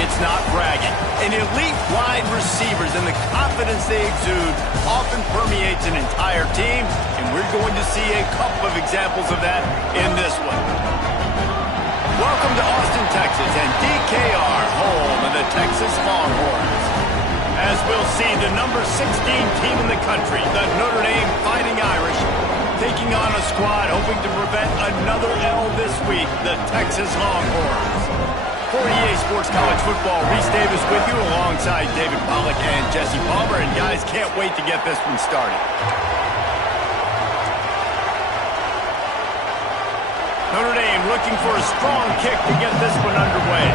It's not bragging. An elite wide receivers and the confidence they exude often permeates an entire team, and we're going to see a couple of examples of that in this one. Welcome to Austin, Texas, and DKR, home of the Texas Longhorns. As we'll see, the number 16 team in the country, the Notre Dame Fighting Irish, taking on a squad hoping to prevent another L this week, the Texas Longhorns. For EA Sports College Football, Reese Davis with you alongside David Pollack and Jesse Palmer. And guys, can't wait to get this one started. Notre Dame looking for a strong kick to get this one underway.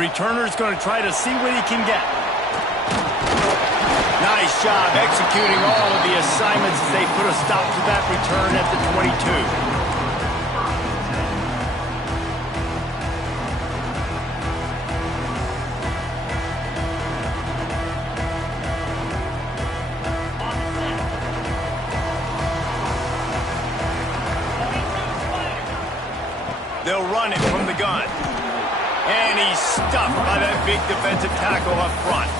Returner's going to try to see what he can get. Nice job executing all of the assignments as they put a stop to that return at the 22. They'll run it from the gun. And he's stuffed by that big defensive tackle up front.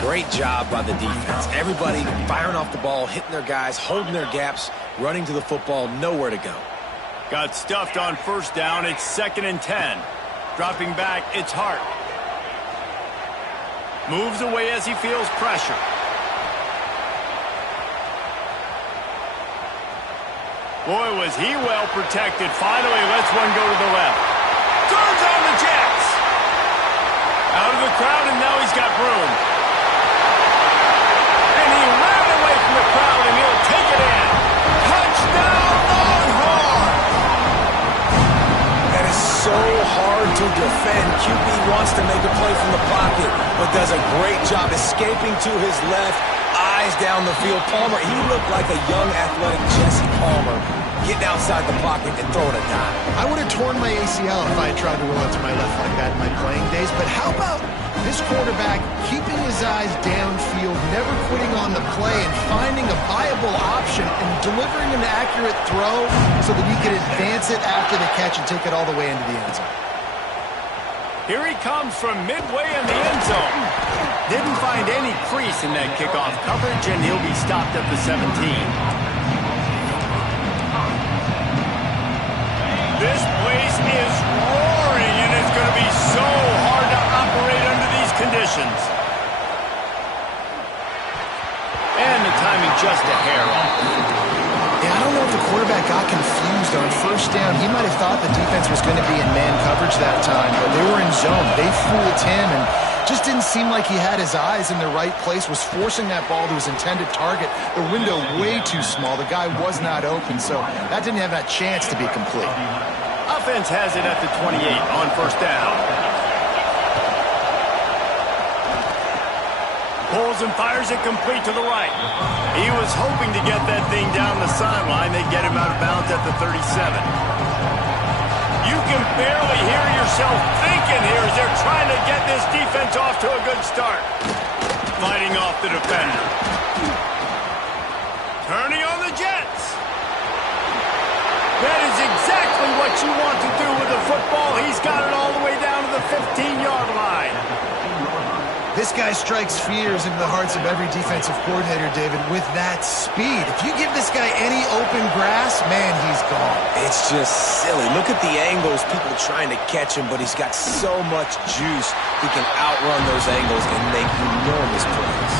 Great job by the defense. Everybody firing off the ball, hitting their guys, holding their gaps, running to the football, nowhere to go. Got stuffed on first down. It's 2nd and 10. Dropping back, it's Hart. Moves away as he feels pressure. Boy, was he well protected. Finally lets one go to the left. Turns on the Jets. Out of the crowd, and now he's got room. And he ran away from the crowd, and he'll take it in. Touchdown, Longhorn! That is so hard to defend. QB wants to make a play from the pocket, but does a great job escaping to his left, eyes down the field. Palmer, he looked like a young, athletic Jesse Palmer, getting outside the pocket and throwing a dime. I would have torn my ACL if I had tried to roll out to my left like that in my playing days, but how about this quarterback keeping his eyes downfield, never quitting on the play, and finding a viable option and delivering an accurate throw so that he could advance it after the catch and take it all the way into the end zone. Here he comes from midway in the end zone. Didn't find any crease in that kickoff coverage, and he'll be stopped at the 17. This place is roaring, and it's going to be so hard to operate under these conditions. And the timing just a hair off. Yeah, I don't know if the quarterback got confused on first down. He might have thought the defense was going to be in man coverage that time, but they were in zone. They fooled him and just didn't seem like he had his eyes in the right place, was forcing that ball to his intended target. The window way too small. The guy was not open, so that didn't have that chance to be complete. Offense has it at the 28 on first down. Pulls and fires it complete to the right. He was hoping to get that thing down the sideline. They get him out of bounds at the 37. You can barely hear yourself thinking here as they're trying to get this defense off to a good start. Fighting off the defender. Turning on the Jets. That is exactly what you want to do with the football. He's got it all the way down to the 15-yard line. This guy strikes fears into the hearts of every defensive coordinator, David, with that speed. If you give this guy any open grass, man, he's gone. It's just silly. Look at the angles, people trying to catch him, but he's got so much juice. He can outrun those angles and make enormous plays.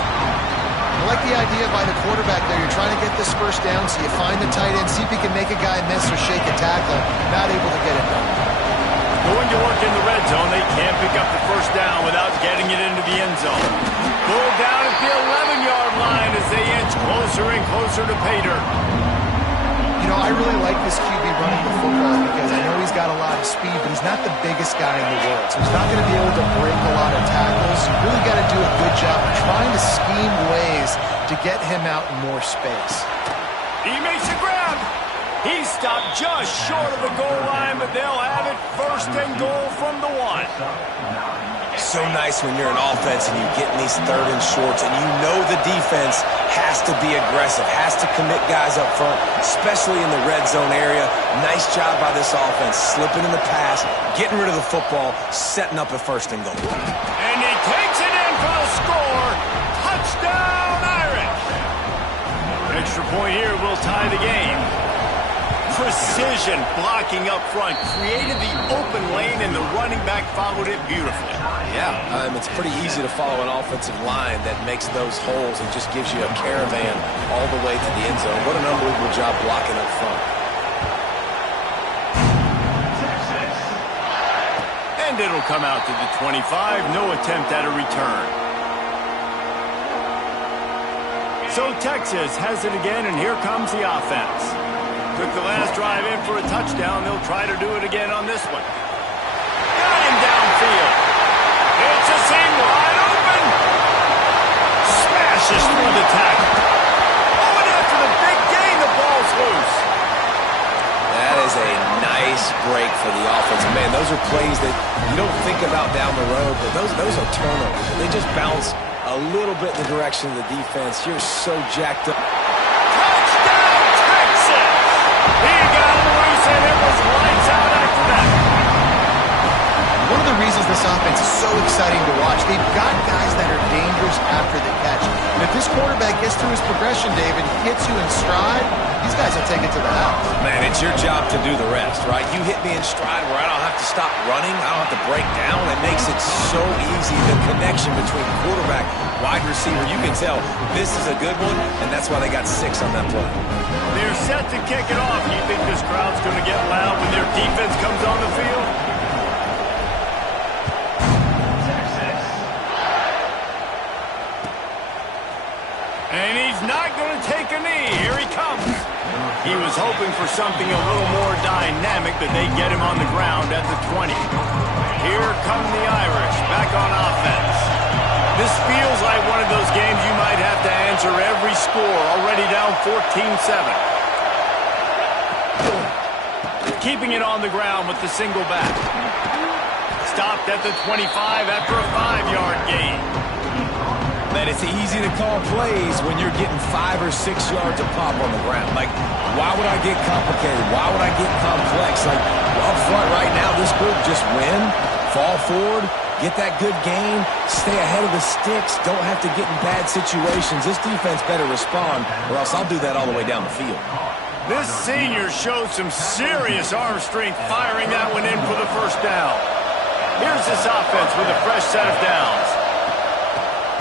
I like the idea by the quarterback there. You're trying to get this first down, so you find the tight end, see if he can make a guy miss or shake a tackle. Not able to get it done. Going to work in the red zone. They can't pick up the first down without getting it into the end zone. Pulled down at the 11-yard line as they inch closer and closer to pay dirt. You know, I really like this QB running the football because I know he's got a lot of speed, but he's not the biggest guy in the world. So he's not going to be able to break a lot of tackles. You really got to do a good job of trying to scheme ways to get him out in more space. He makes a grab. He stopped just short of the goal line, but they'll have it 1st and goal from the 1. So nice when you're an offense and you get in these 3rd and shorts and you know the defense has to be aggressive, has to commit guys up front, especially in the red zone area. Nice job by this offense, slipping in the pass, getting rid of the football, setting up a 1st and goal. And he takes it in for the score. Touchdown, Irish. Extra point here will tie the game. Precision blocking up front, created the open lane, and the running back followed it beautifully. Yeah, it's pretty easy to follow an offensive line that makes those holes and just gives you a caravan all the way to the end zone. What an unbelievable job blocking up front. And it'll come out to the 25. No attempt at a return. So Texas has it again, and here comes the offense. Took the last drive in for a touchdown. They'll try to do it again on this one. Got him downfield. It's a seam wide open. Smashes through the tackle. Oh, and after the big gain, the ball's loose. That is a nice break for the offense. Man, those are plays that you don't think about down the road, but those are turnovers. They just bounce a little bit in the direction of the defense. You're so jacked up. He got loose, and it was lights out after that. One of the reasons this offense is so exciting to watch, they've got guys that are dangerous after the catch. And if this quarterback gets through his progression, David, hits you in stride, these guys will take it to the house. Man, it's your job to do the rest, right? You hit me in stride where I don't have to stop running. I don't have to break down. It makes it so easy. The connection between quarterback, wide receiver, you can tell this is a good one, and that's why they got 6 on that play. They're set to kick it off. You think this crowd's going to get loud when their defense comes on the field? And he's not going to take a knee. Here he comes. He was hoping for something a little more dynamic, but they get him on the ground at the 20. Here come the Irish back on offense. This feels like one of those games you might have to answer every score, already down 14-7. Keeping it on the ground with the single back. Stopped at the 25 after a 5-yard gain. Man, it's easy to call plays when you're getting 5 or 6 yards of pop on the ground. Like, why would I get complicated? Why would I get complex? Like, up front right now, this group just win, fall forward, get that good gain, stay ahead of the sticks, don't have to get in bad situations. This defense better respond, or else I'll do that all the way down the field. This senior showed some serious arm strength firing that one in for the 1st down. Here's this offense with a fresh set of downs.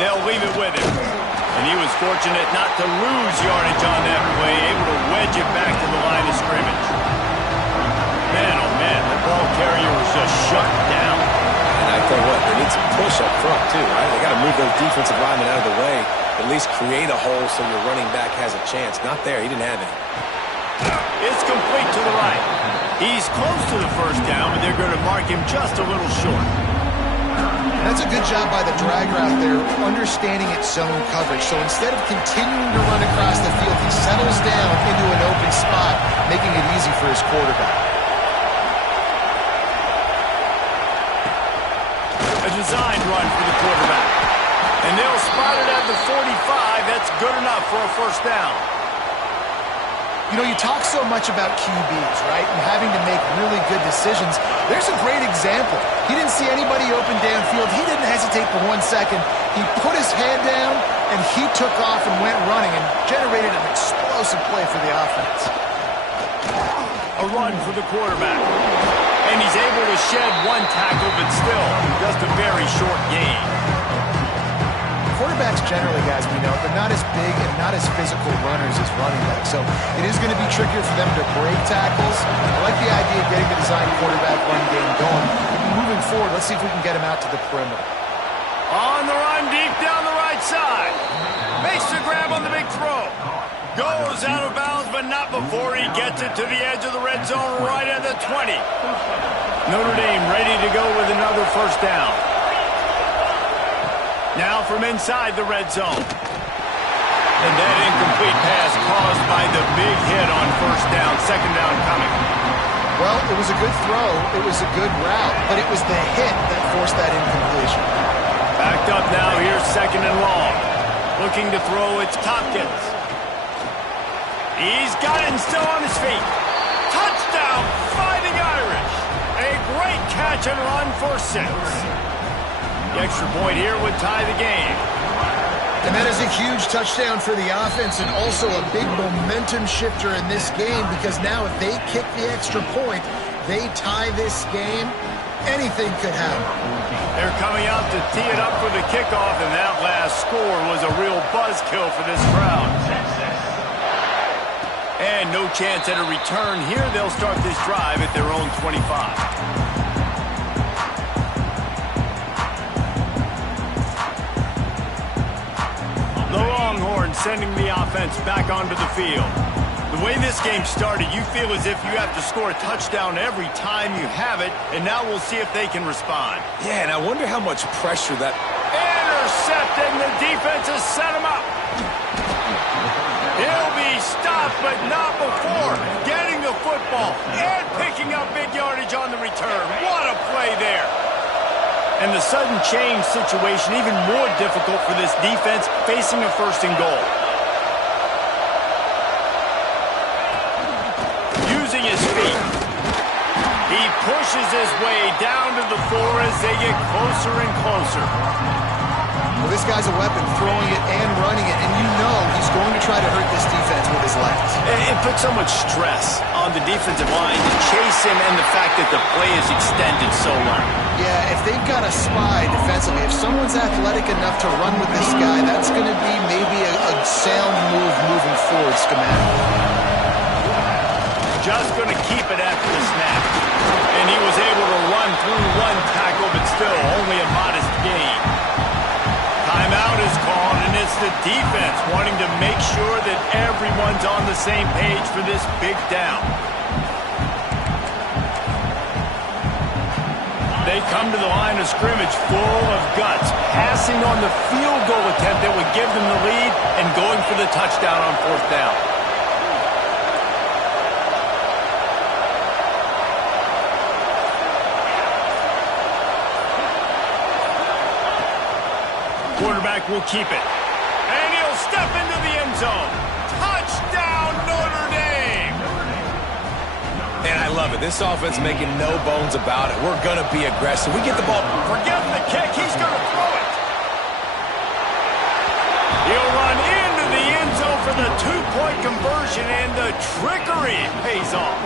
They'll leave it with him. And he was fortunate not to lose yardage on that play, able to wedge it back to the line of scrimmage. Man, oh man, the ball carrier was just shut down. And I tell you what, they need some push up front too, right? They got to move those defensive linemen out of the way, at least create a hole so your running back has a chance. Not there, he didn't have any. It's complete to the right. He's close to the 1st down, but they're going to mark him just a little short. That's a good job by the drag route there, understanding its zone coverage. So instead of continuing to run across the field, he settles down into an open spot, making it easy for his quarterback. A designed run for the quarterback. And they'll spot it at the 45. That's good enough for a 1st down. You know, you talk so much about QBs, right, and having to make really good decisions. There's a great example. He didn't see anybody open downfield. He didn't hesitate for 1 second. He put his head down, and he took off and went running and generated an explosive play for the offense. A run for the quarterback. And he's able to shed 1 tackle, but still just a very short gain. Quarterbacks generally, guys, we know, they're not as big and not as physical runners as running backs. So it is going to be trickier for them to break tackles. I like the idea of getting the design quarterback run game going. Moving forward, let's see if we can get him out to the perimeter. On the run, deep down the right side. Makes the grab on the big throw. Goes out of bounds, but not before he gets it to the edge of the red zone right at the 20. Notre Dame ready to go with another 1st down. Now from inside the red zone. And that incomplete pass caused by the big hit on 1st down. 2nd down coming. Well, it was a good throw. It was a good route, but it was the hit that forced that incompletion. Backed up now. Here's second and long. Looking to throw, it's Tompkins. He's got it and still on his feet. Touchdown, Fighting Irish. A great catch and run for 6. The extra point here would tie the game. And that is a huge touchdown for the offense and also a big momentum shifter in this game because now if they kick the extra point, they tie this game, anything could happen. They're coming out to tee it up for the kickoff, and that last score was a real buzzkill for this crowd. And no chance at a return here. They'll start this drive at their own 25. The Longhorns sending the offense back onto the field. The way this game started, you feel as if you have to score a touchdown every time you have it, and now we'll see if they can respond. Yeah, and I wonder how much pressure that... Intercepted, and the defense has set him up. He'll be stopped, but not before getting the football and picking up big yardage on the return. What a play there. And the sudden change situation even more difficult for this defense facing a first and goal. Using his feet. He pushes his way down to the floor as they get closer and closer. Well, this guy's a weapon, throwing it and running it, and you know he's going to try to hurt this defense with his legs. It puts so much stress on the defensive line to chase him and the fact that the play is extended so long. Yeah, if they've got a spy defensively, if someone's athletic enough to run with this guy, that's going to be maybe a sound move moving forward schematically. Just going to keep it after the snap. And he was able to run through one tackle, but still only a modest gain. Timeout is called, and it's the defense wanting to make sure that everyone's on the same page for this big down. They come to the line of scrimmage full of guts, passing on the field goal attempt that would give them the lead and going for the touchdown on 4th down. Quarterback will keep it. And he'll step into the end zone. Touchdown, Notre Dame! And I love it. This offense making no bones about it. We're going to be aggressive. We get the ball. Forget the kick. He's going to throw it. He'll run into the end zone for the 2-point conversion, and the trickery pays off.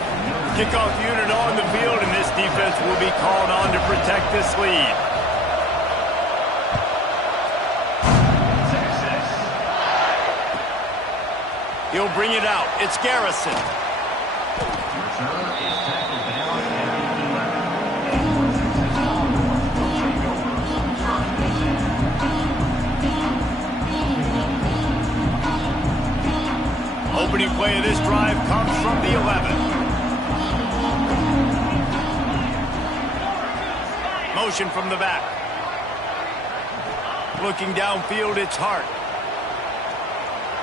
Kickoff unit on the field, and this defense will be called on to protect this lead. He'll bring it out. It's Garrison. Opening play of this drive comes from the 11. Motion from the back. Looking downfield, it's Hart.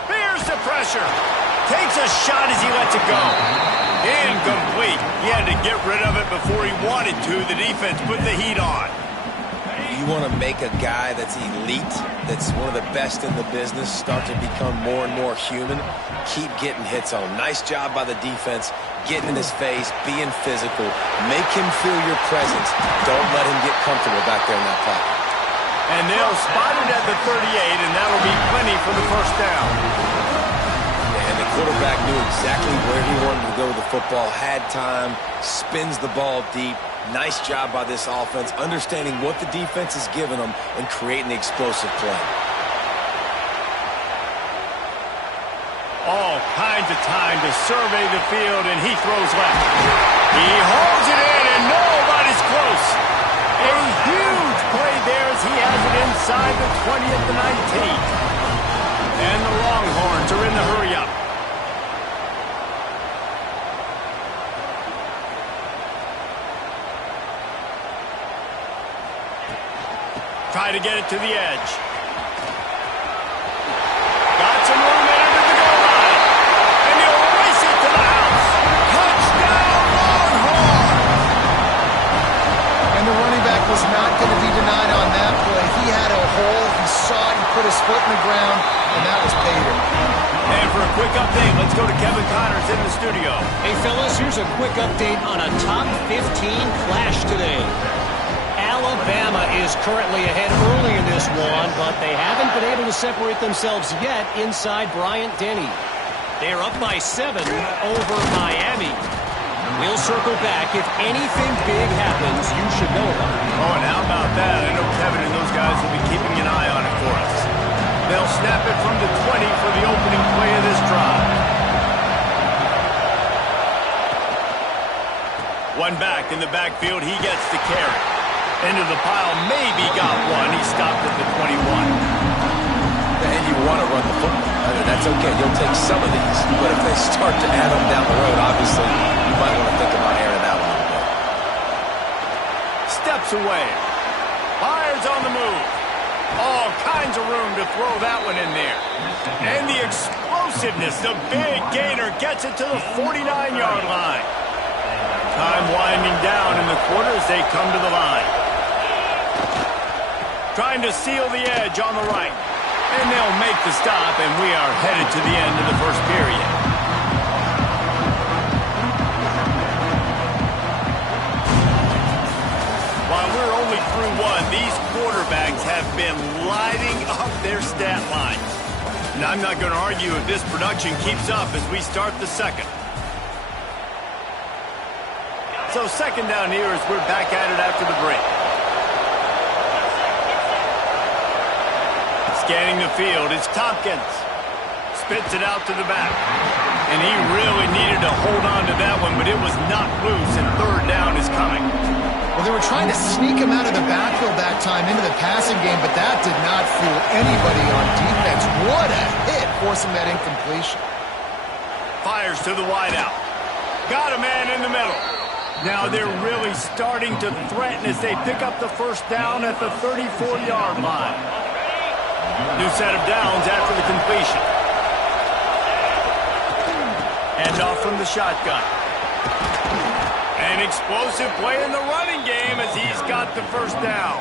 Here's the pressure. Takes a shot as he lets it go. Incomplete. He had to get rid of it before he wanted to. The defense put the heat on. You want to make a guy that's elite, that's one of the best in the business, start to become more and more human, keep getting hits on him. Nice job by the defense, getting in his face, being physical. Make him feel your presence. Don't let him get comfortable back there in that pocket. And they'll spot it at the 38, and that'll be plenty for the first down. And the quarterback knew exactly where he wanted to go with the football, had time, spins the ball deep. Nice job by this offense, understanding what the defense is giving them and creating the explosive play. All kinds of time to survey the field, and he throws left. He holds it in, and nobody's close. A huge play there as he has it inside the 20 at the 19. And the Longhorns are in the hurry-up. Try to get it to the edge. Got some room into the goal line. And he'll race it to the house. Touchdown, Longhorns! update. Let's go to Kevin Connors in the studio. Hey, fellas, here's a quick update on a top 15 clash today. Alabama is currently ahead early in this one, but they haven't been able to separate themselves yet inside Bryant-Denny. They're up by 7 over Miami. We'll circle back. If anything big happens, you should know about it. Oh, and how about that? I know Kevin and those guys will be keeping an eye on it for us. They'll snap it from the 20 for the opening play of this drive. One back in the backfield. He gets the carry. Into the pile. Maybe got one. He stopped at the 21. And you want to run the football. I mean, that's okay. You'll take some of these. But if they start to add them down the road, obviously, you might want to think about airing that one a little bit. Steps away. Fires on the move. All kinds of room to throw that one in there. And the explosiveness. The big gainer gets it to the 49-yard line. Time winding down in the quarter as they come to the line. Trying to seal the edge on the right. And they'll make the stop, and we are headed to the end of the first period. While we're only through one, these quarterbacks have been lighting up their stat lines. And I'm not going to argue if this production keeps up as we start the second. So second down here as we're back at it after the break. Scanning the field, it's Tompkins. Spits it out to the back. And he really needed to hold on to that one, but it was knocked loose, and third down is coming. Well, they were trying to sneak him out of the backfield that time into the passing game, but that did not fool anybody on defense. What a hit, forcing that incompletion. Fires to the wideout. Got a man in the middle. Now they're really starting to threaten as they pick up the first down at the 34-yard line. New set of downs after the completion. Hand off from the shotgun. An explosive play in the running game as he's got the first down.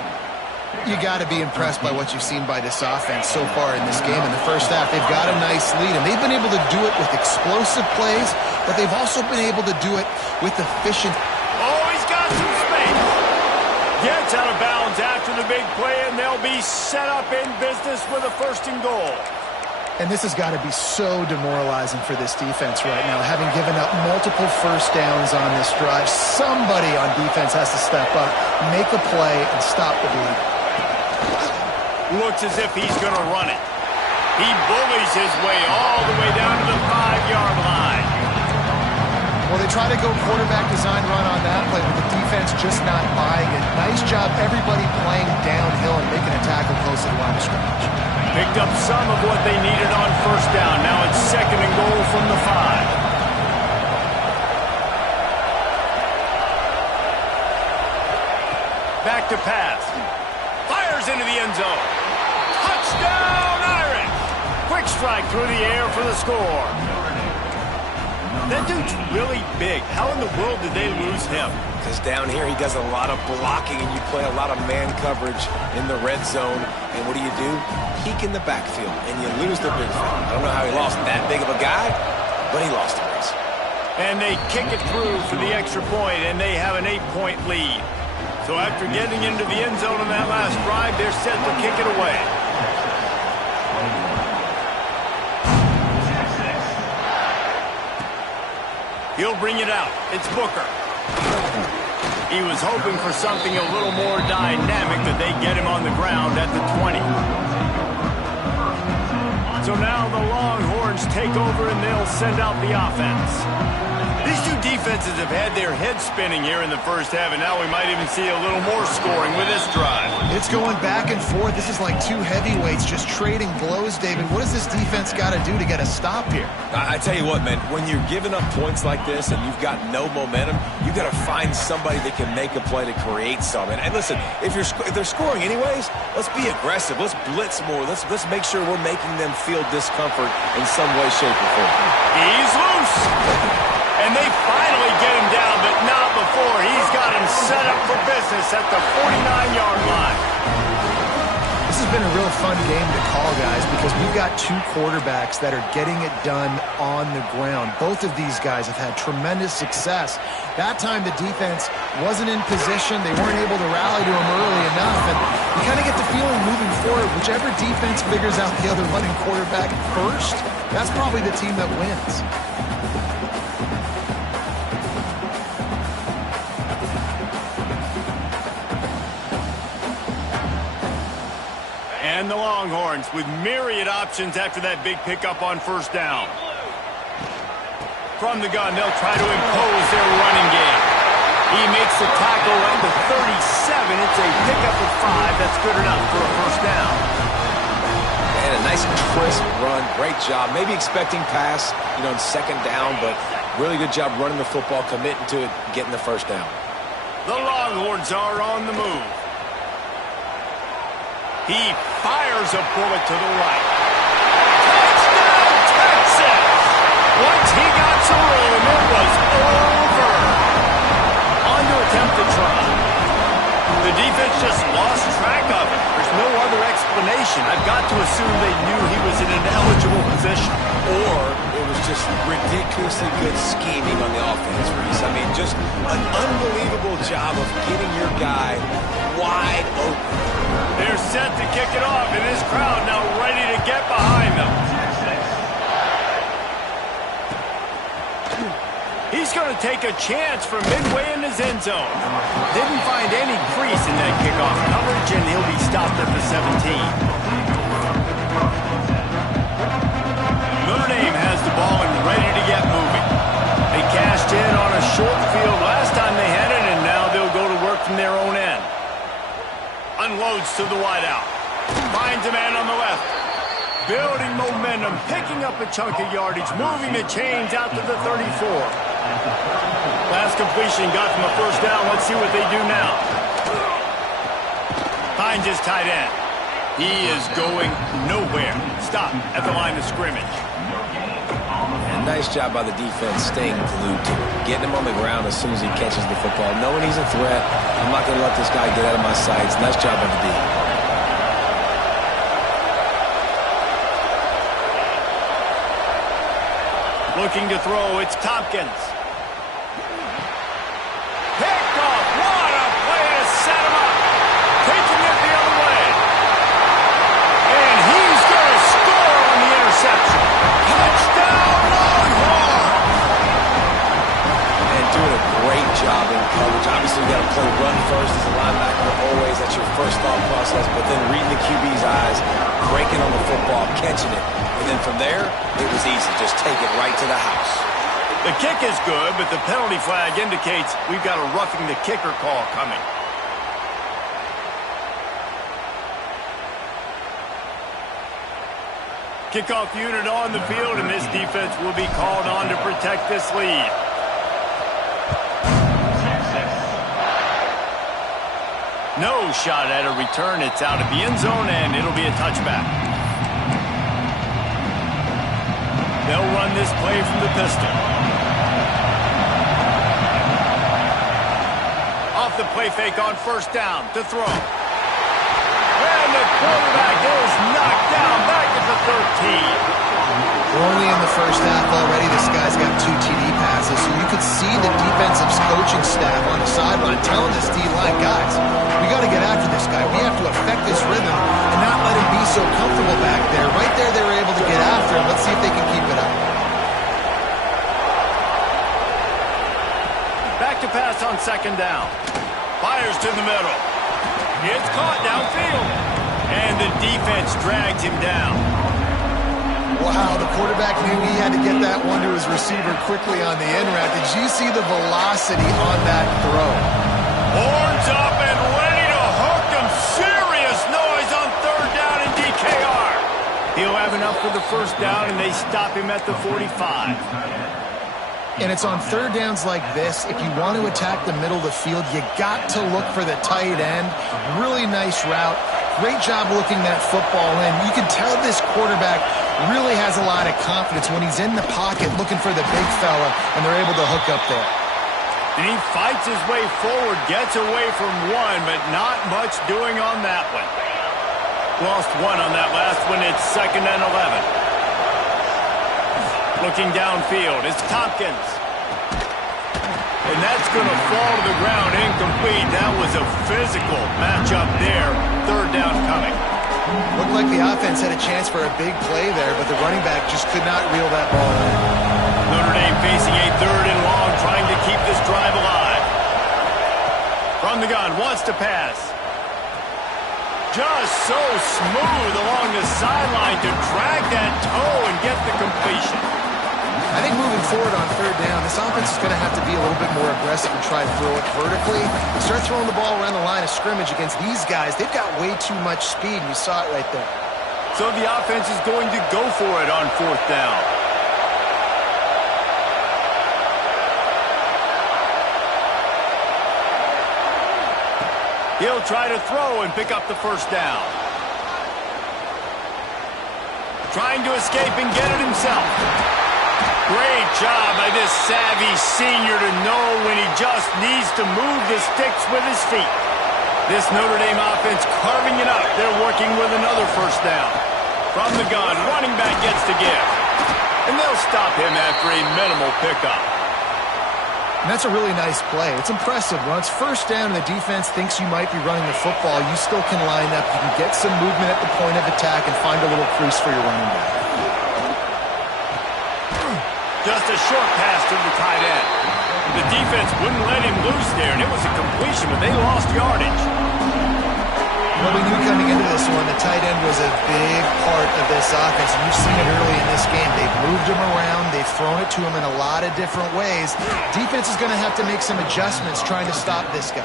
You got to be impressed by what you've seen by this offense so far in this game. In the first half, they've got a nice lead, and they've been able to do it with explosive plays, but they've also been able to do it with efficient. Oh, he's got some space. Gets out of bounds after the big play, and they'll be set up in business with a first and goal. And this has got to be so demoralizing for this defense right now, having given up multiple first downs on this drive. Somebody on defense has to step up, make a play, and stop the bleed. Looks as if he's going to run it. He bullies his way all the way down to the 5-yard line. Well, they try to go quarterback design run on that play, but the defense just not buying it. Nice job, everybody playing downhill and making a tackle close to the line of scrimmage. Picked up some of what they needed on first down. Now it's second and goal from the 5. Back to pass. Fires into the end zone. Touchdown, Irish! Quick strike through the air for the score. That dude's really big. How in the world did they lose him? Because down here he does a lot of blocking, and you play a lot of man coverage in the red zone. And what do? Peek in the backfield, and you lose the big fella. I don't know how he lost that big of a guy, but he lost the race. And they kick it through for the extra point, and they have an 8-point lead. So after getting into the end zone on that last drive, they're set to kick it away. He'll bring it out. It's Booker. He was hoping for something a little more dynamic, that they get him on the ground at the 20. So now the Longhorns take over, and they'll send out the offense. These two defenses have had their heads spinning here in the first half, and now we might even see a little more scoring with this drive. It's going back and forth. This is like two heavyweights just trading blows, David. What does this defense got to do to get a stop here? I tell you what, man, when you're giving up points like this and you've got no momentum, you got to find somebody that can make a play to create something. And listen, if they're scoring anyways, let's be aggressive. Let's blitz more. Let's make sure we're making them feel discomfort in some way, shape, or form. He's loose. And they finally get him down, but not before. He's got him set up for business at the 49-yard line. This has been a real fun game to call, guys, because we've got two quarterbacks that are getting it done on the ground. Both of these guys have had tremendous success. That time the defense wasn't in position. They weren't able to rally to him early enough, and you kind of get the feeling moving forward, whichever defense figures out the other running quarterback first, that's probably the team that wins. And the Longhorns with myriad options after that big pickup on first down. From the gun, they'll try to impose their running game. He makes the tackle at the 37. It's a pickup of 5. That's good enough for a first down. And a nice crisp run. Great job. Maybe expecting pass, in second down, but really good job running the football, committing to it, getting the first down. The Longhorns are on the move. He fires a bullet to the right. Touchdown, Texas! Once he got some room, it was over. On to attempt to try. The defense just lost track of it. There's no other explanation. I've got to assume they knew he was in an eligible position. Or it was just ridiculously good scheming on the offense, Reese. I mean, just an unbelievable job of getting your guy wide open. They're set to kick it off, and this crowd now ready to get behind them. He's going to take a chance from midway in his end zone. Didn't find any crease in that kickoff coverage, and he'll be stopped at the 17. Notre Dame has the ball and ready to get moving. They cashed in on a short field last time they had it, and now they'll go to work from their own end. Unloads to the wideout. Finds a man on the left. Building momentum, picking up a chunk of yardage, moving the chains out to the 34. Last completion got them a first down. Let's see what they do now. Finds his tight end. He is going nowhere. Stop at the line of scrimmage. And nice job by the defense staying glued to him. Getting him on the ground as soon as he catches the football. Knowing he's a threat, I'm not going to let this guy get out of my sights. Nice job by the D. Looking to throw, it's Tompkins. Picked off. What a play to set him up. Taking it the other way. And he's going to score on the interception. Touchdown, Longhorns! And doing a great job in coverage. Obviously, you got to play run first as a linebacker always. That's your first thought process. But then reading the QB's eyes, breaking on the football, catching it. And then from there, it was easy. Just take it right to the house. The kick is good, but the penalty flag indicates we've got a roughing the kicker call coming. Kickoff unit on the field, and this defense will be called on to protect this lead. No shot at a return. It's out of the end zone, and it'll be a touchback. They'll run this play from the pistol. Off the play fake on first down to throw. And the quarterback is knocked down back at the 13. We're only in the first half already. This guy's got 2 TD passes, so you could see the defensive coaching staff on the sideline telling this D-line, guys, we got to get after this guy. We have to affect this rhythm and not let him be so comfortable back there. Right there, they were able to get after him. Let's see if they can keep it up. Back to pass on second down. Fires to the middle. It's caught downfield. And the defense dragged him down. Wow, the quarterback knew he had to get that one to his receiver quickly on the end route. Did you see the velocity on that throw? Horns up and ready to hook him. Serious noise on third down in DKR. He'll have enough for the first down, and they stop him at the 45. And it's on third downs like this, if you want to attack the middle of the field, you got to look for the tight end. Really nice route. Great job looking that football in. You can tell this quarterback really has a lot of confidence when he's in the pocket looking for the big fella, and they're able to hook up there. And he fights his way forward, gets away from one, but not much doing on that one. Lost one on that last one. It's 2nd and 11. Looking downfield, it's Tompkins. And that's going to fall to the ground, incomplete. That was a physical matchup there. 3rd down coming. Looked like the offense had a chance for a big play there, but the running back just could not reel that ball in. Notre Dame facing a 3rd and long, trying to keep this drive alive. From the gun, wants to pass. Just so smooth along the sideline to drag that toe and get the completion. I think moving forward on 3rd down, this offense is going to have to be a little bit more aggressive and try to throw it vertically. Start throwing the ball around the line of scrimmage against these guys. They've got way too much speed, and you saw it right there. So the offense is going to go for it on 4th down. He'll try to throw and pick up the 1st down. Trying to escape and get it himself. Great job by this savvy senior to know when he just needs to move the sticks with his feet. This Notre Dame offense carving it up. They're working with another 1st down. From the gun, running back gets to give. And they'll stop him after a minimal pickup. And that's a really nice play. It's impressive. Once 1st down and the defense thinks you might be running the football, you still can line up. You can get some movement at the point of attack and find a little crease for your running back. Just a short pass to the tight end. The defense wouldn't let him loose there, and it was a completion, but they lost yardage. Well, we knew coming into this one, the tight end was a big part of this offense. And you've seen it early in this game. They've moved him around. They've thrown it to him in a lot of different ways. Defense is going to have to make some adjustments trying to stop this guy.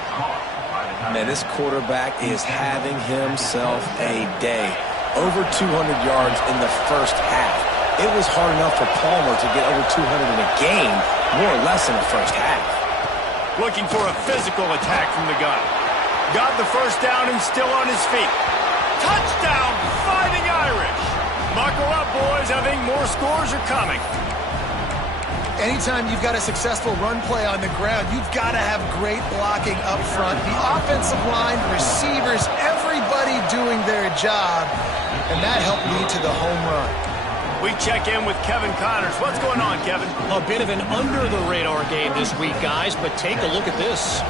Man, this quarterback is having himself a day. Over 200 yards in the 1st half. It was hard enough for Palmer to get over 200 in a game, more or less in the 1st half. Looking for a physical attack from the gun. Got the 1st down and still on his feet. Touchdown, Fighting Irish. Buckle up, boys. I think more scores are coming. Anytime you've got a successful run play on the ground, you've got to have great blocking up front. The offensive line, receivers, everybody doing their job. And that helped lead to the home run. We check in with Kevin Connors. What's going on, Kevin? A bit of an under-the-radar game this week, guys, but take a look at this.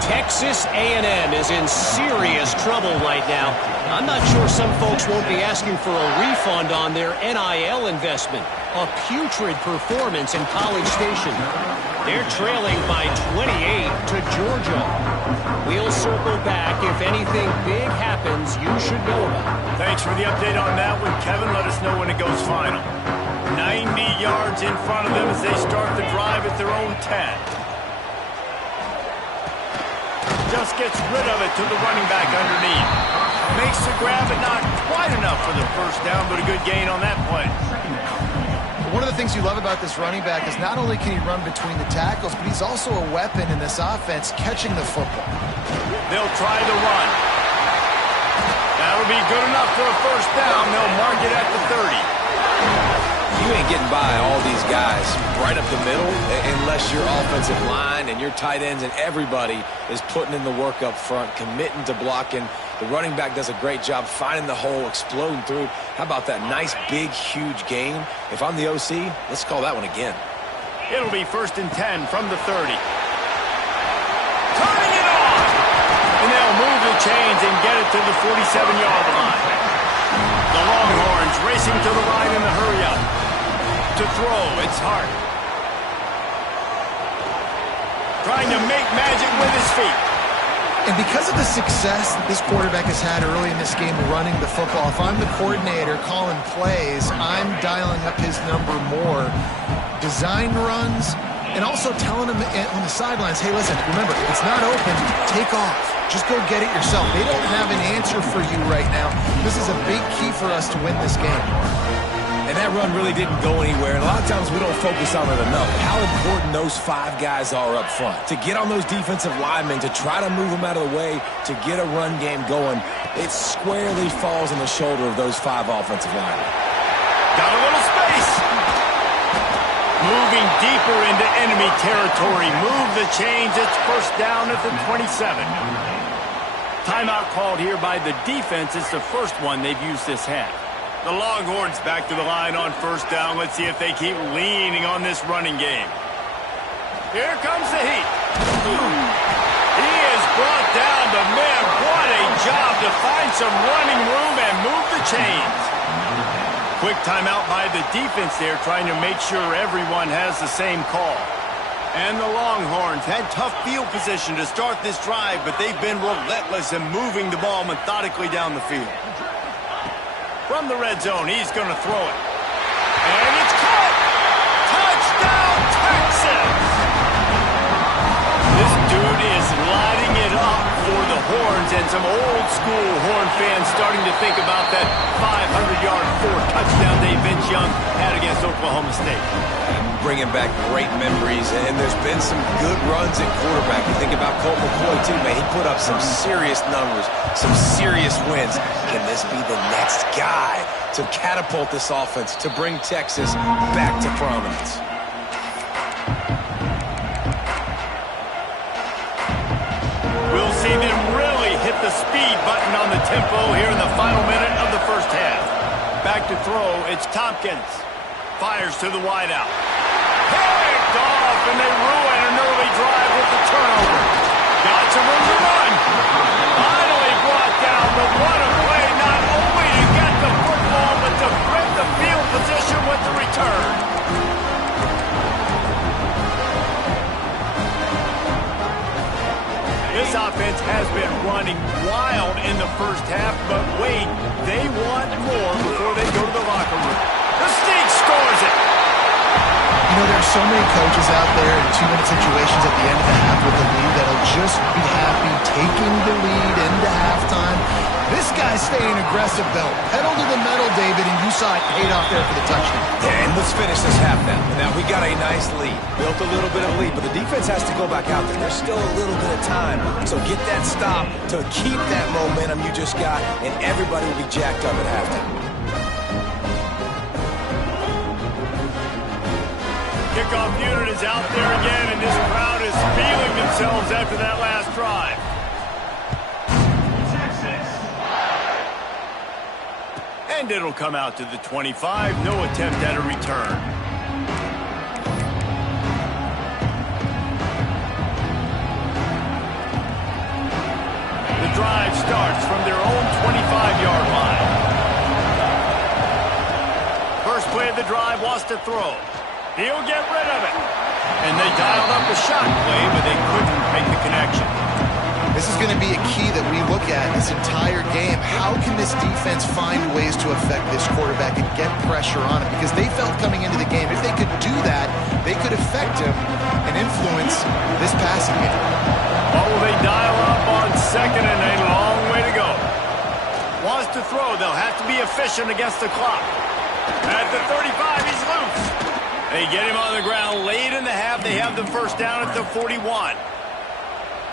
Texas A&M is in serious trouble right now. I'm not sure some folks won't be asking for a refund on their NIL investment. A putrid performance in College Station. They're trailing by 28 to Georgia. We'll circle back. If anything big happens, you should know about it. Thanks for the update on that one, Kevin. Let us know when it goes final. 90 yards in front of them as they start the drive at their own 10. Just gets rid of it to the running back underneath. Makes the grab, but not quite enough for the 1st down, but a good gain on that play. One of the things you love about this running back is not only can he run between the tackles, but he's also a weapon in this offense catching the football. They'll try the run. That'll be good enough for a 1st down. They'll mark it at the 30. You ain't getting by all these guys right up the middle unless your offensive line and your tight ends and everybody is putting in the work up front, committing to blocking. The running back does a great job finding the hole, exploding through. How about that nice, big, huge gain? If I'm the OC, let's call that one again. It'll be 1st and 10 from the 30. Turning it on! And they'll move the chains and get it to the 47-yard line. The Longhorns racing to the line in the hurry-up. To throw, it's Hart. Trying to make magic with his feet. And because of the success that this quarterback has had early in this game running the football, if I'm the coordinator calling plays, I'm dialing up his number more. Design runs, and also telling him on the sidelines, hey, listen, remember, if it's not open, take off. Just go get it yourself. They don't have an answer for you right now. This is a big key for us to win this game. And that run really didn't go anywhere. And a lot of times we don't focus on it enough. How important those 5 guys are up front. To get on those defensive linemen, to try to move them out of the way, to get a run game going, it squarely falls on the shoulder of those 5 offensive linemen. Got a little space. Moving deeper into enemy territory. Move the chains. It's 1st down at the 27. Timeout called here by the defense. It's the first one they've used this half. The Longhorns back to the line on first down. Let's see if they keep leaning on this running game. Here comes the heat. He is brought down, but man, what a job to find some running room and move the chains. Quick timeout by the defense there, trying to make sure everyone has the same call. And the Longhorns had tough field position to start this drive, but they've been relentless in moving the ball methodically down the field. From the red zone, he's going to throw it. And it's caught! Touchdown, Texas! This dude is lighting it up for the Horns, and some old-school Horn fans starting to think about that 500-yard, 4-touchdown day Vince Young had against Oklahoma State. Bringing back great memories, and there's been some good runs at quarterback. You think about Colt McCoy, too, man. He put up some serious numbers, some serious wins. Can this be the next guy to catapult this offense, to bring Texas back to prominence? We'll see them really hit the speed button on the tempo here in the final minute of the first half. Back to throw, it's Tompkins. Fires to the wideout. Picked off, and they ruin an early drive with the turnover. Got some room to run. Finally brought down the one-play, not only to get the football, but to flip the field position with the return. This offense has been running wild in the first half, but wait, they want more before they go to the locker room. The Sneak scores it. You know, there's so many coaches out there in two-minute situations at the end of the half with the lead that'll just be happy taking the lead into halftime. This guy's staying aggressive, though. Pedal to the metal, David, and you saw it paid off there for the touchdown. And let's finish this half now. Now, we got a nice lead. Built a little bit of lead, but the defense has to go back out there. There's still a little bit of time. So get that stop to keep that momentum you just got, and everybody will be jacked up at halftime. Kickoff unit is out there again, and this crowd is feeling themselves after that last drive. And it'll come out to the 25. No attempt at a return. The drive starts from their own 25-yard line. First play of the drive wants to throw. He'll get rid of it. And they dialed up a shot play, but they couldn't make the connection. This is going to be a key that we look at this entire game. How can this defense find ways to affect this quarterback and get pressure on him? Because they felt coming into the game, if they could do that, they could affect him and influence this passing game. What will they dial up on second, and a long way to go? Wants to throw. They'll have to be efficient against the clock. At the 35, he's loose. They get him on the ground late in the half. They have the first down at the 41.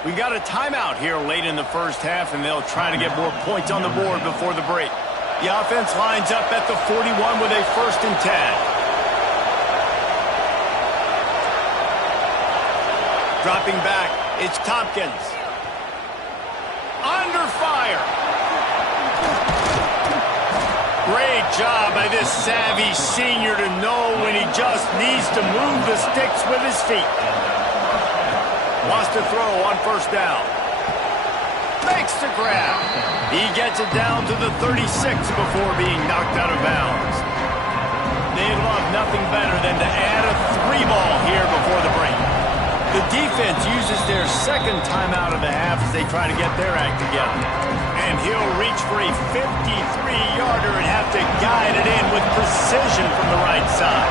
We got a timeout here late in the first half, and they'll try to get more points on the board before the break. The offense lines up at the 41 with a 1st and 10. Dropping back, it's Tompkins. Under fire. Great job by this savvy senior to know when he just needs to move the sticks with his feet. Wants to throw on first down. Makes the grab. He gets it down to the 36 before being knocked out of bounds. They'd love nothing better than to add a 3-ball here before the break. The defense uses their second timeout of the half as they try to get their act together. And he'll reach for a 53-yarder and have to guide it in with precision from the right side.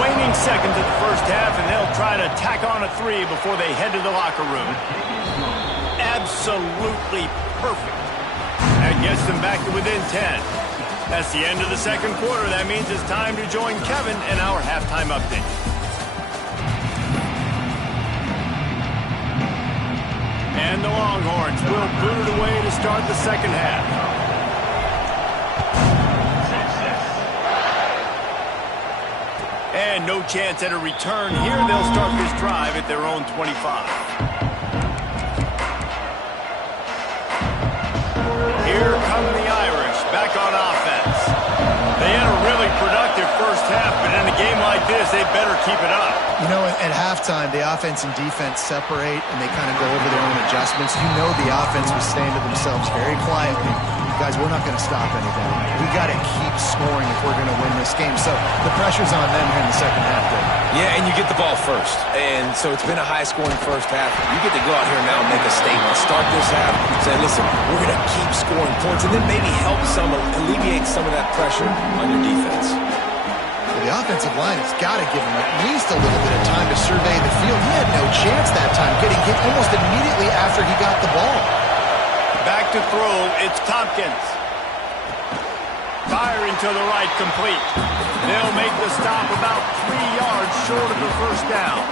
Waning seconds of the first half, and they'll try to tack on a 3 before they head to the locker room. Absolutely perfect. That gets them back to within 10. That's the end of the second quarter. That means it's time to join Kevin in our halftime update. And the Longhorns will boot it away to start the second half. And no chance at a return here. They'll start this drive at their own 25. this, they better keep it up. You know, at halftime, the offense and defense separate, and they kind of go over their own adjustments. You know the offense was saying to themselves very quietly, guys, we're not going to stop anybody. We got to keep scoring if we're going to win this game. So the pressure's on them here in the second half, Dave. Yeah, and you get the ball first. And so it's been a high-scoring first half. You get to go out here now and make a statement. Start this half, say, listen, we're going to keep scoring points, and then maybe help alleviate some of that pressure on your defense. The offensive line has got to give him at least a little bit of time to survey the field. He had no chance that time, getting hit almost immediately after he got the ball. Back to throw, it's Tompkins. Firing to the right, complete. They'll make the stop about 3 yards short of the first down.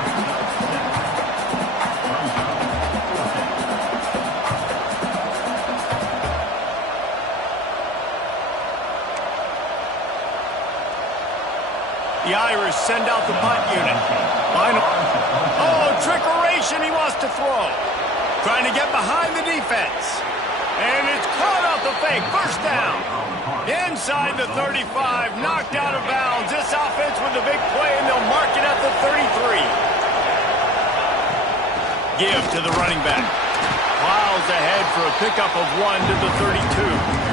The Irish send out the punt unit. Oh, trickeration, he wants to throw. Trying to get behind the defense. And it's caught off the fake. First down. Inside the 35, knocked out of bounds. This offense with the big play, and they'll mark it at the 33. Give to the running back. Plows ahead for a pickup of 1 to the 32.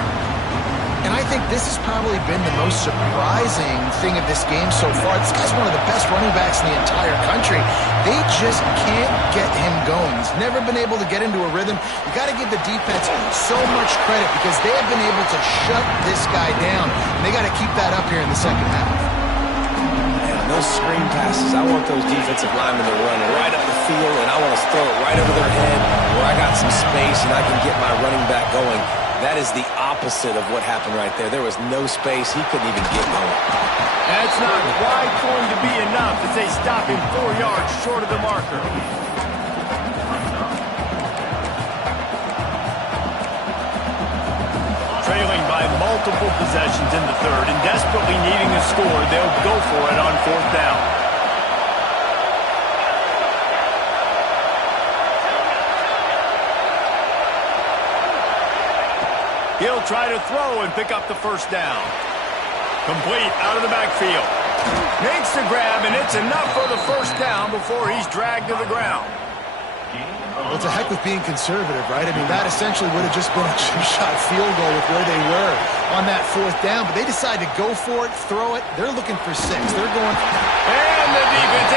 And I think this has probably been the most surprising thing of this game so far. This guy's one of the best running backs in the entire country. They just can't get him going. He's never been able to get into a rhythm. You got to give the defense so much credit because they have been able to shut this guy down. And they got to keep that up here in the second half. Man, those screen passes, I want those defensive linemen to run right up the field, and I want to throw it right over their head where I got some space and I can get my running back going. That is the opposite of what happened right there. There was no space. He couldn't even get going. That's not quite going to be enough as they stop him 4 yards short of the marker. Trailing by multiple possessions in the third and desperately needing a score, they'll go for it on fourth down. He'll try to throw and pick up the first down. Complete out of the backfield. Makes the grab, and it's enough for the first down before he's dragged to the ground. Well, it's a heck with being conservative, right? I mean, that essentially would have just been a two-shot field goal with where they were on that fourth down. But they decide to go for it, throw it. They're looking for 6. They're going. And the defense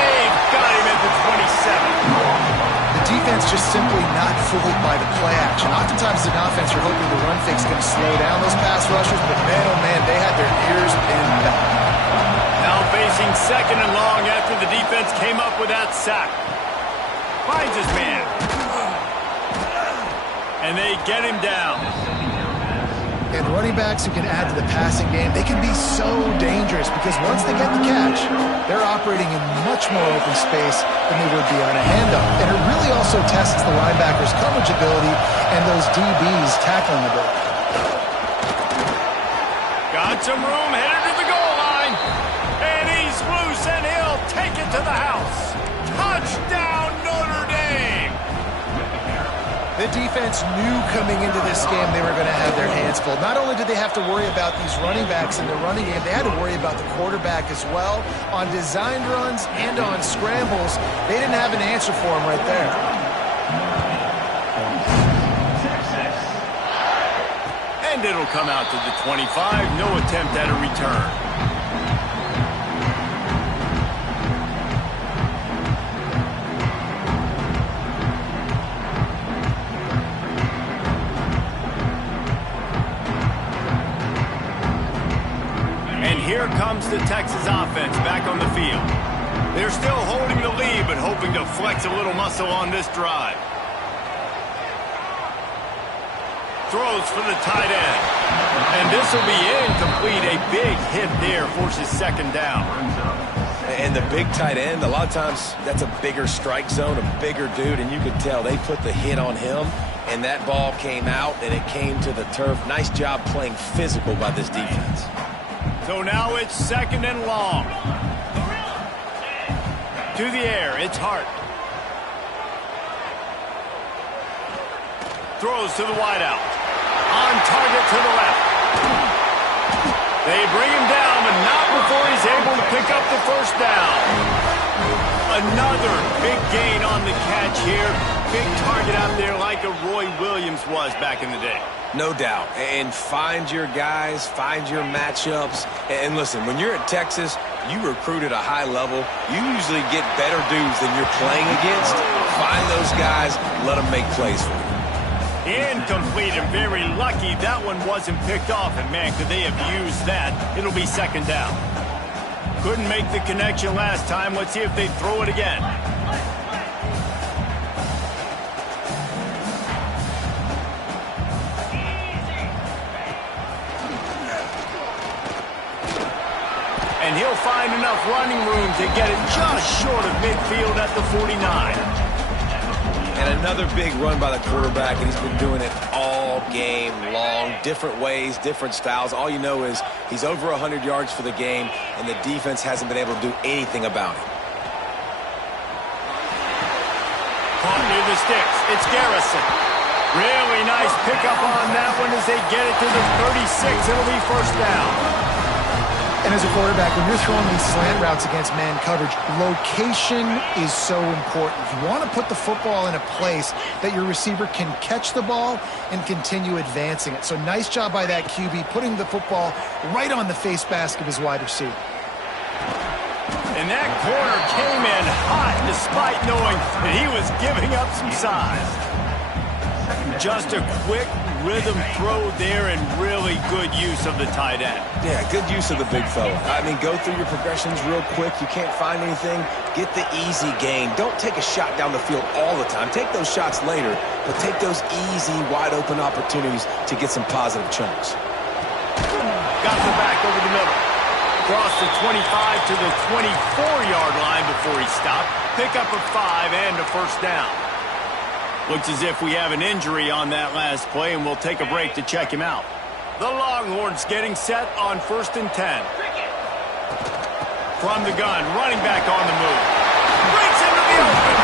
got him at the 27. The defense just simply not fooled by the play action. Oftentimes, as an offense, you're hoping the run fake's going to slow down those pass rushers, but man, oh man, they had their ears pinned back. Now facing second and long after the defense came up with that sack. Finds his man. And they get him down. And running backs who can add to the passing game, they can be so dangerous because once they get the catch, they're operating in much more open space than they would be on a handoff. And it really also tests the linebackers' coverage ability and those DBs' tackling ability. Got some room, headed to the goal line. And he's loose, and he'll take it to the house. Touchdown, Notre Dame! The defense knew coming into this game they were going to have their hands full. Not only did they have to worry about these running backs in the running game, they had to worry about the quarterback as well. On designed runs and on scrambles, they didn't have an answer for him right there. And it'll come out to the 25. No attempt at a return. Here comes the Texas offense back on the field. They're still holding the lead, but hoping to flex a little muscle on this drive. Throws for the tight end. And this will be incomplete. A big hit there forces second down. And the big tight end, a lot of times that's a bigger strike zone, a bigger dude, and you could tell they put the hit on him, and that ball came out, and it came to the turf. Nice job playing physical by this defense. So now it's second and long. To the air, it's Hart. Throws to the wideout. On target to the left. They bring him down, but not before he's able to pick up the first down. Another big gain on the catch here. Big target out there like a Roy Williams was back in the day. No doubt. And find your guys, find your matchups. And listen, when you're at Texas, you recruit at a high level. You usually get better dudes than you're playing against. Find those guys, let them make plays for you. Incomplete, and very lucky that one wasn't picked off. And man, could they have used that? It'll be second down. Couldn't make the connection last time. Let's see if they throw it again. And he'll find enough running room to get it just short of midfield at the 49. And another big run by the quarterback, and he's been doing it all game long. Different ways, different styles. All you know is he's over 100 yards for the game, and the defense hasn't been able to do anything about it. Caught near the sticks. It's Garrison. Really nice pickup on that one as they get it to the 36. It'll be first down. And as a quarterback, when you're throwing these slant routes against man coverage, location is so important. You want to put the football in a place that your receiver can catch the ball and continue advancing it. So nice job by that QB, putting the football right on the face mask of his wide receiver. And that corner came in hot despite knowing that he was giving up some size. Just a quick rhythm throw there and really good use of the tight end. Yeah, good use of the big fella. I mean, go through your progressions real quick. You can't find anything. Get the easy gain. Don't take a shot down the field all the time. Take those shots later, but take those easy, wide-open opportunities to get some positive chunks. Got the back over the middle. Across the 25 to the 24-yard line before he stopped. Pick up a 5 and a first down. Looks as if we have an injury on that last play, and we'll take a break to check him out. The Longhorns getting set on 1st and 10. From the gun, running back on the move. Breaks into the open.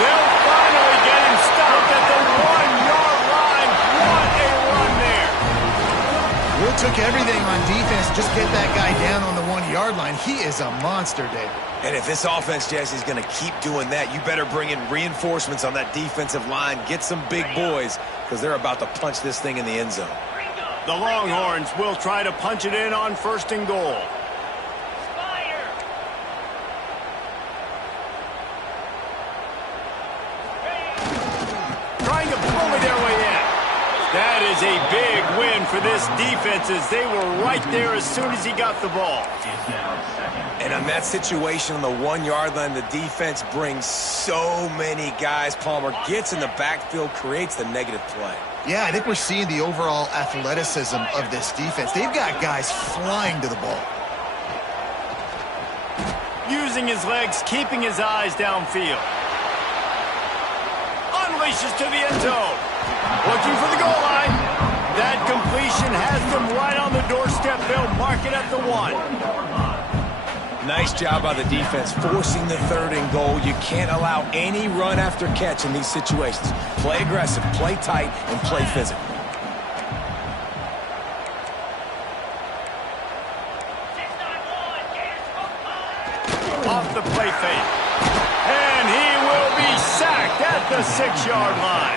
They'll finally get him stopped at the 1-yard line. What a run there. Will took everything on defense. Just get that guy down on the 1-yard line. He is a monster, David. And if this offense, Jesse, is going to keep doing that, you better bring in reinforcements on that defensive line. Get some big boys, because they're about to punch this thing in the end zone. The Longhorns will try to punch it in on 1st and goal. Trying to bully their way in. That is a big win for this defense as they were right there as soon as he got the ball. And on that situation on the 1-yard line, the defense brings so many guys. Palmer gets in the backfield, creates the negative play. Yeah, I think we're seeing the overall athleticism of this defense. They've got guys flying to the ball. Using his legs, keeping his eyes downfield. Unleashes to the end zone. Looking for the goal line. That completion has them right on the doorstep. They'll mark it at the 1. Nice job by the defense, forcing the 3rd and goal. You can't allow any run after catch in these situations. Play aggressive, play tight, and play physical. Off the play fake. And he will be sacked at the 6-yard line.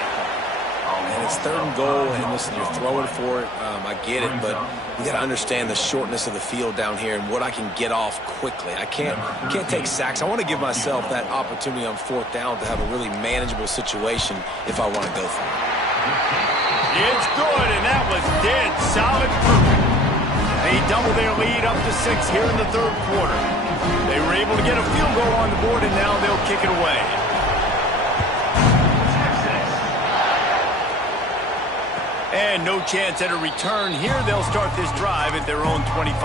And it's 3rd and goal, and listen, you're throwing for it. I get it, but you got to understand the shortness of the field down here and what I can get off quickly. I can't take sacks. I want to give myself that opportunity on 4th down to have a really manageable situation if I want to go for it. It's good, and that was dead solid perfect. They double their lead up to 6 here in the 3rd quarter. They were able to get a field goal on the board, and now they'll kick it away. And no chance at a return here. They'll start this drive at their own 25.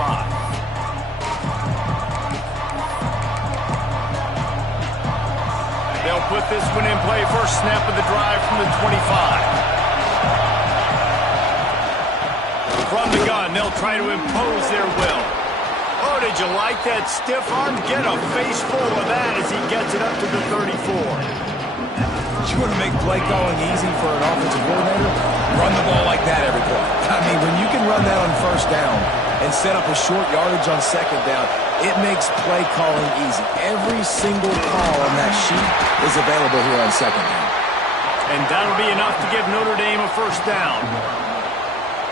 They'll put this one in play. First snap of the drive from the 25. From the gun, they'll try to impose their will. Oh, did you like that stiff arm? Get a face full of that as he gets it up to the 34. You want to make play calling easy for an offensive coordinator? Run the ball like that every play. I mean, when you can run that on 1st down, and set up a short yardage on second down. It makes play calling easy. Every single call on that sheet is available here on second down. And that'll be enough to give Notre Dame a first down.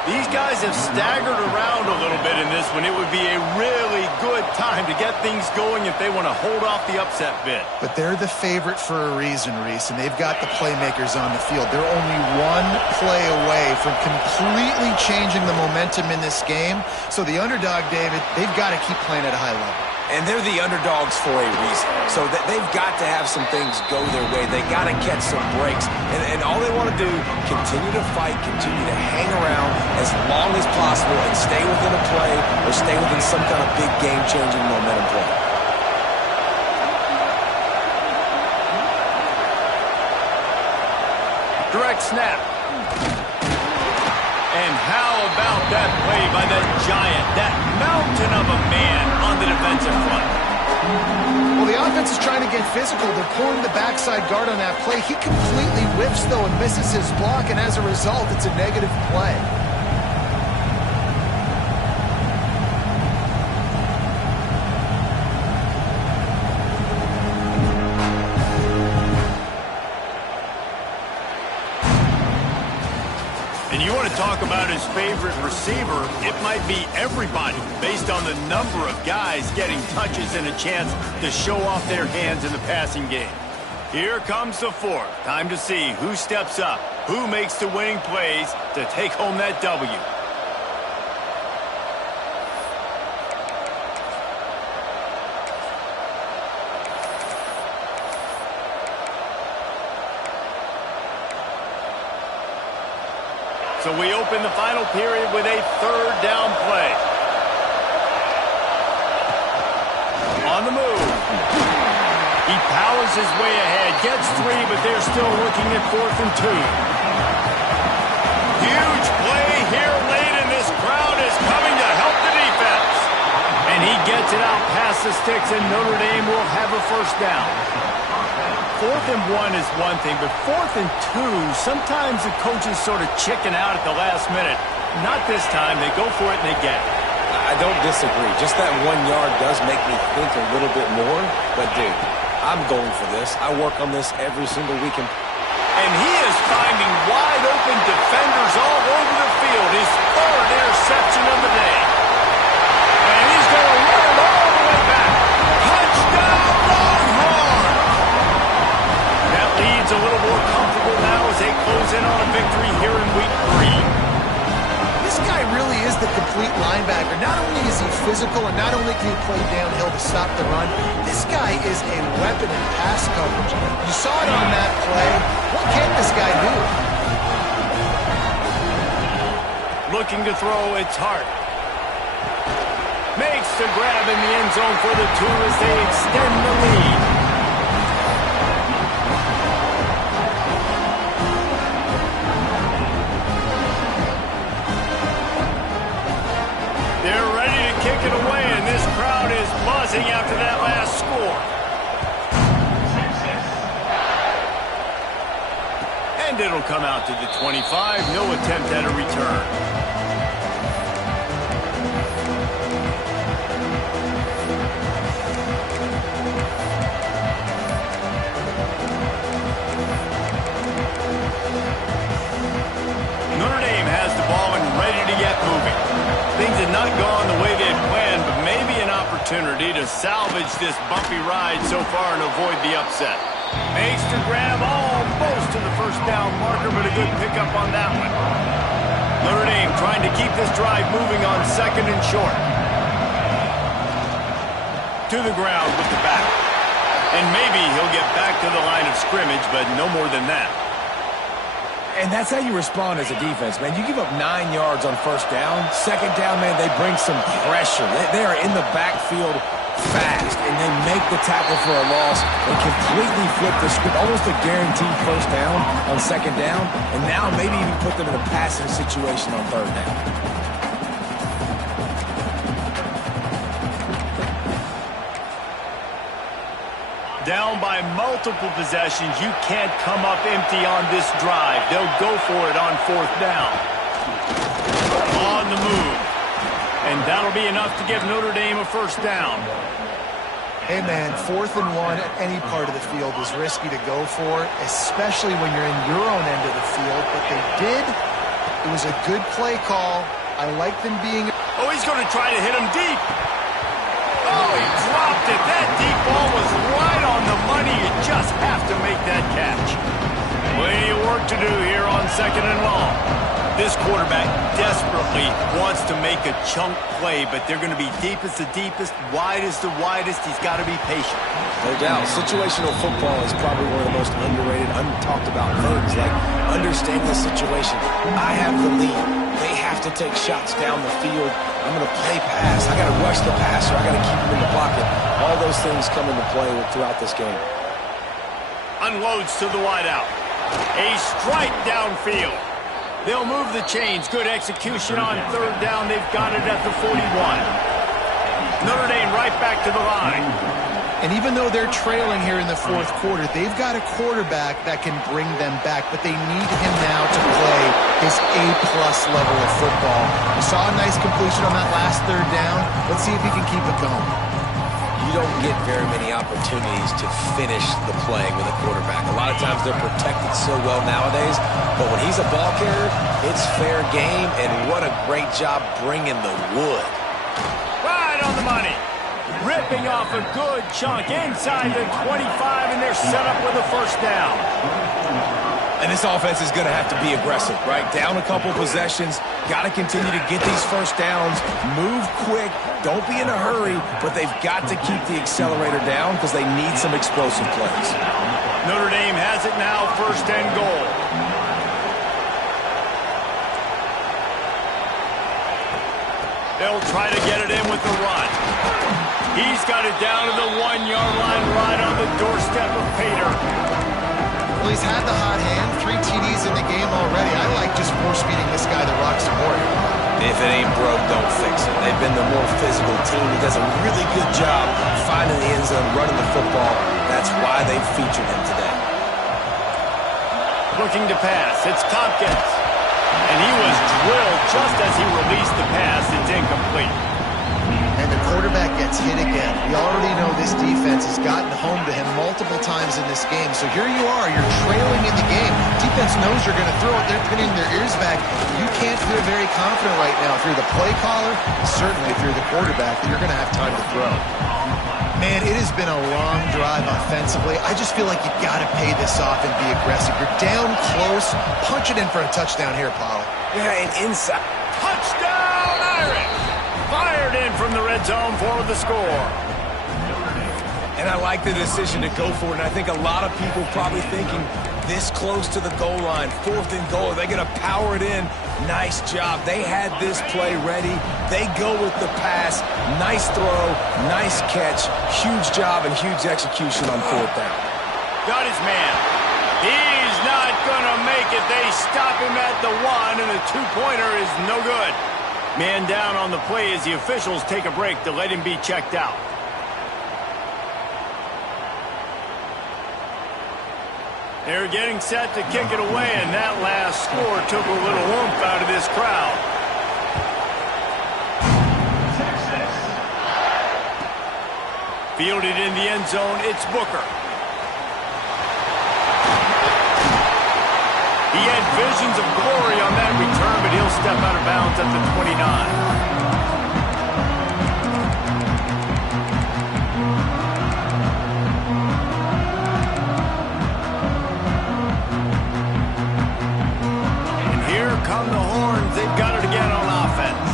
These guys have staggered around a little bit in this one. It would be a really good time to get things going if they want to hold off the upset bid. But they're the favorite for a reason, Reese, and they've got the playmakers on the field. They're only one play away from completely changing the momentum in this game. So the underdog, David, they've got to keep playing at a high level. And they're the underdogs for a reason. So that they've got to have some things go their way. They got to catch some breaks. And all they want to do, continue to fight, continue to hang around as long as possible and stay within a play or stay within some kind of big game-changing momentum play. Direct snap. And how about that play by that giant, that mountain of a man on the defensive front? Well, the offense is trying to get physical. They're pulling the backside guard on that play. He completely whiffs, though, and misses his block, and as a result, it's a negative play. And you want to talk about his favorite receiver, it might be everybody based on the number of guys getting touches and a chance to show off their hands in the passing game. Here comes the fourth. Time to see who steps up, who makes the winning plays to take home that W. So we open the final period with a third down play. On the move. He powers his way ahead, gets 3, but they're still looking at 4th and 2. Huge play here late, and this crowd is coming to help the defense. And he gets it out past the sticks, and Notre Dame will have a first down. 4th and 1 is one thing, but 4th and 2, sometimes the coaches sort of chicken out at the last minute. Not this time. They go for it and they get it. I don't disagree. Just that 1 yard does make me think a little bit more. But, dude, I'm going for this. I work on this every single weekend. And he is finding wide open defenders all over the field. His 3rd interception of the day. And he's going to run it all the way back. Touchdown, Longhorn! That lead's a little more comfortable now as they close in on a victory here in week 3. This guy really is the complete linebacker. Not only is he physical and not only can he play downhill to stop the run, this guy is a weapon in pass coverage. You saw it on that play. What can this guy do? Looking to throw, it's Hart. Makes the grab in the end zone for the 2 as they extend the lead. They're ready to kick it away, and this crowd is buzzing after that last score. And it'll come out to the 25. No attempt at a return. Notre Dame has the ball and ready to get moving. Things had not gone the way they had planned, but maybe an opportunity to salvage this bumpy ride so far and avoid the upset. Makes the grab almost to the first down marker, but a good pickup on that one. Notre Dame trying to keep this drive moving on 2nd and short. To the ground with the back. And maybe he'll get back to the line of scrimmage, but no more than that. And that's how you respond as a defense, man. You give up 9 yards on first down. Second down, man, they bring some pressure. They are in the backfield fast, and they make the tackle for a loss. They completely flip the script, almost a guaranteed first down on second down. And now maybe even put them in a passing situation on third down. Down by multiple possessions, you can't come up empty on this drive. They'll go for it on 4th down. On the move. And that'll be enough to give Notre Dame a first down. Hey, man, 4th and 1 at any part of the field is risky to go for, especially when you're in your own end of the field. But they did. It was a good play call. I like them being... Oh, he's going to try to hit him deep. Oh, he dropped it. That deep ball was right on the money. You just have to make that catch. Plenty of work to do here on 2nd and long. This quarterback desperately wants to make a chunk play, but they're going to be deepest to deepest, widest to widest. He's got to be patient. No doubt. Situational football is probably one of the most underrated, untalked about things, like understanding the situation. I have the lead. They have to take shots down the field. I'm going to play pass. I got to rush the passer. I got to keep him in the pocket. All those things come into play throughout this game. Unloads to the wideout. A strike downfield. They'll move the chains. Good execution on 3rd down. They've got it at the 41. Notre Dame right back to the line. And even though they're trailing here in the 4th quarter, they've got a quarterback that can bring them back, but they need him now to play his A-plus level of football. We saw a nice completion on that last 3rd down. Let's see if he can keep it going. You don't get very many opportunities to finish the play with a quarterback. A lot of times they're protected so well nowadays, but when he's a ball carrier, it's fair game, and what a great job bringing the wood. Right on the money. Ripping off a good chunk inside the 25, and they're set up with a first down. And this offense is going to have to be aggressive, right? Down a couple possessions, got to continue to get these first downs, move quick, don't be in a hurry, but they've got to keep the accelerator down because they need some explosive plays. Notre Dame has it now, 1st and goal. They'll try to get it in with the run. He's got it down to the 1-yard line, right on the doorstep of Pater. Well, he's had the hot hand, 3 TDs in the game already. I like just force-feeding this guy the rock some more. If it ain't broke, don't fix it. They've been the more physical team. He does a really good job finding the end zone, running the football. That's why they've featured him today. Looking to pass. It's Tompkins. And he was drilled just as he released the pass. It's incomplete. And the quarterback gets hit again. We already know this defense has gotten home to him multiple times in this game. So here you are, you're trailing in the game. Defense knows you're going to throw it. They're pinning their ears back. You can't feel very confident right now if you're the play caller, certainly if you're the quarterback, that you're going to have time to throw. Man, it has been a long drive offensively. I just feel like you got to pay this off and be aggressive. You're down close. Punch it in for a touchdown here, Pollard. Yeah, and inside. Touchdown, Irish! Fired in from the red zone for the score. And I like the decision to go for it. And I think a lot of people probably thinking this close to the goal line, 4th and goal, are they going to power it in? Nice job. They had this play ready. They go with the pass. Nice throw, nice catch. Huge job and huge execution on 4th down. Got his man. He's not going to make it. They stop him at the 1, and the 2-pointer is no good. Man down on the play as the officials take a break to let him be checked out. They're getting set to kick it away, and that last score took a little oomph out of this crowd. Fielded in the end zone, it's Booker. He had visions of glory on that return, but he'll step out of bounds at the 29. Come the horns, they've got it again on offense.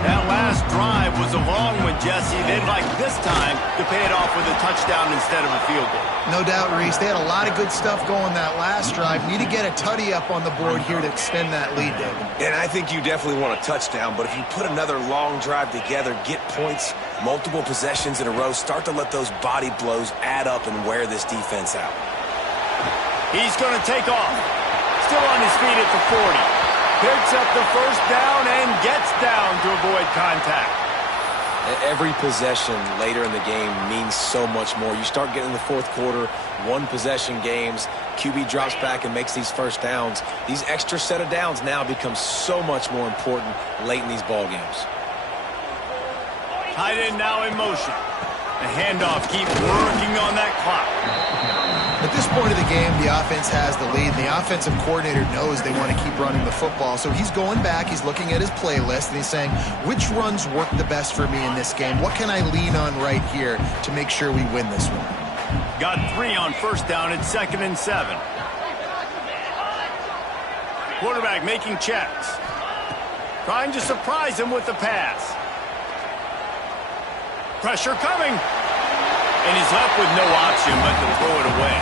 That last drive was a long one, Jesse. They'd like this time to pay it off with a touchdown instead of a field goal. No doubt, Reese. They had a lot of good stuff going that last drive. Need to get a tutty up on the board here to extend that lead, David. And I think you definitely want a touchdown, but if you put another long drive together, get points, multiple possessions in a row, start to let those body blows add up and wear this defense out. He's going to take off. Still on his feet at the 40. Picks up the first down and gets down to avoid contact. Every possession later in the game means so much more. You start getting the 4th quarter, 1-possession games, QB drops back and makes these first downs. These extra set of downs now become so much more important late in these ball games. Tight end now in motion. The handoff, keep working on that clock. At this point of the game, the offense has the lead. The offensive coordinator knows they want to keep running the football. So he's going back, he's looking at his playlist, and he's saying, which runs work the best for me in this game? What can I lean on right here to make sure we win this one? Got 3 on first down at 2nd and 7. Quarterback making checks. Trying to surprise him with the pass. Pressure coming. And he's left with no option but to throw it away.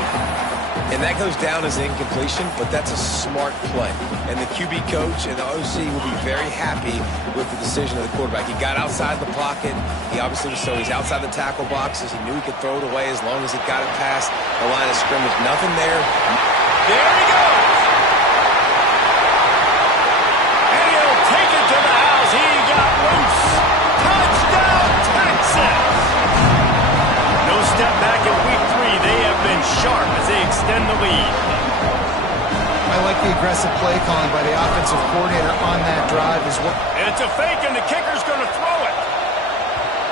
And that goes down as an incompletion, but that's a smart play. And the QB coach and the OC will be very happy with the decision of the quarterback. He got outside the pocket. He obviously was so he's outside the tackle boxes. He knew he could throw it away as long as he got it past the line of scrimmage. Nothing there. There he goes. And he'll take it to the house. He got loose. Touchdown, Texas. No step back in week 3. They have been sharp as they extend the lead. I like the aggressive play calling by the offensive coordinator on that drive as well. It's a fake, and the kicker's going to throw it.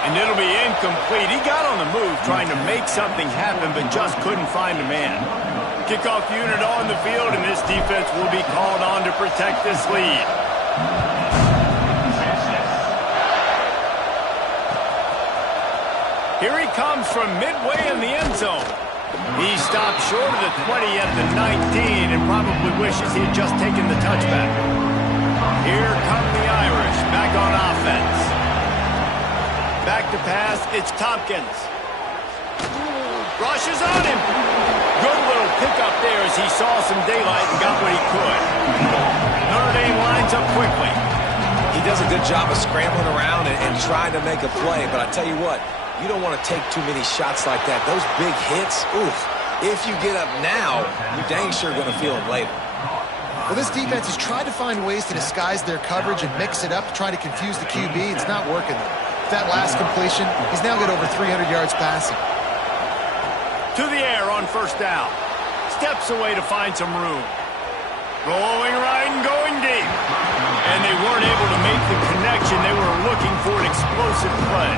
And it'll be incomplete. He got on the move trying to make something happen, but just couldn't find a man. Kickoff unit on the field, and this defense will be called on to protect this lead. Here he comes from midway in the end zone. He stopped short of the 20 at the 19 and probably wishes he had just taken the touchback. Here come the Irish back on offense. Back to pass, it's Tompkins. Rushes on him. Good little pickup there as he saw some daylight and got what he could. Notre Dame lines up quickly. He does a good job of scrambling around and trying to make a play, but I tell you what, you don't want to take too many shots like that. Those big hits, oof. If you get up now, you're dang sure going to feel them later. Well, this defense has tried to find ways to disguise their coverage and mix it up to try to confuse the QB. It's not working. With that last completion, he's now got over 300 yards passing. To the air on first down. Steps away to find some room. Rolling right and going deep. And they weren't able to make the connection. They were looking for an explosive play.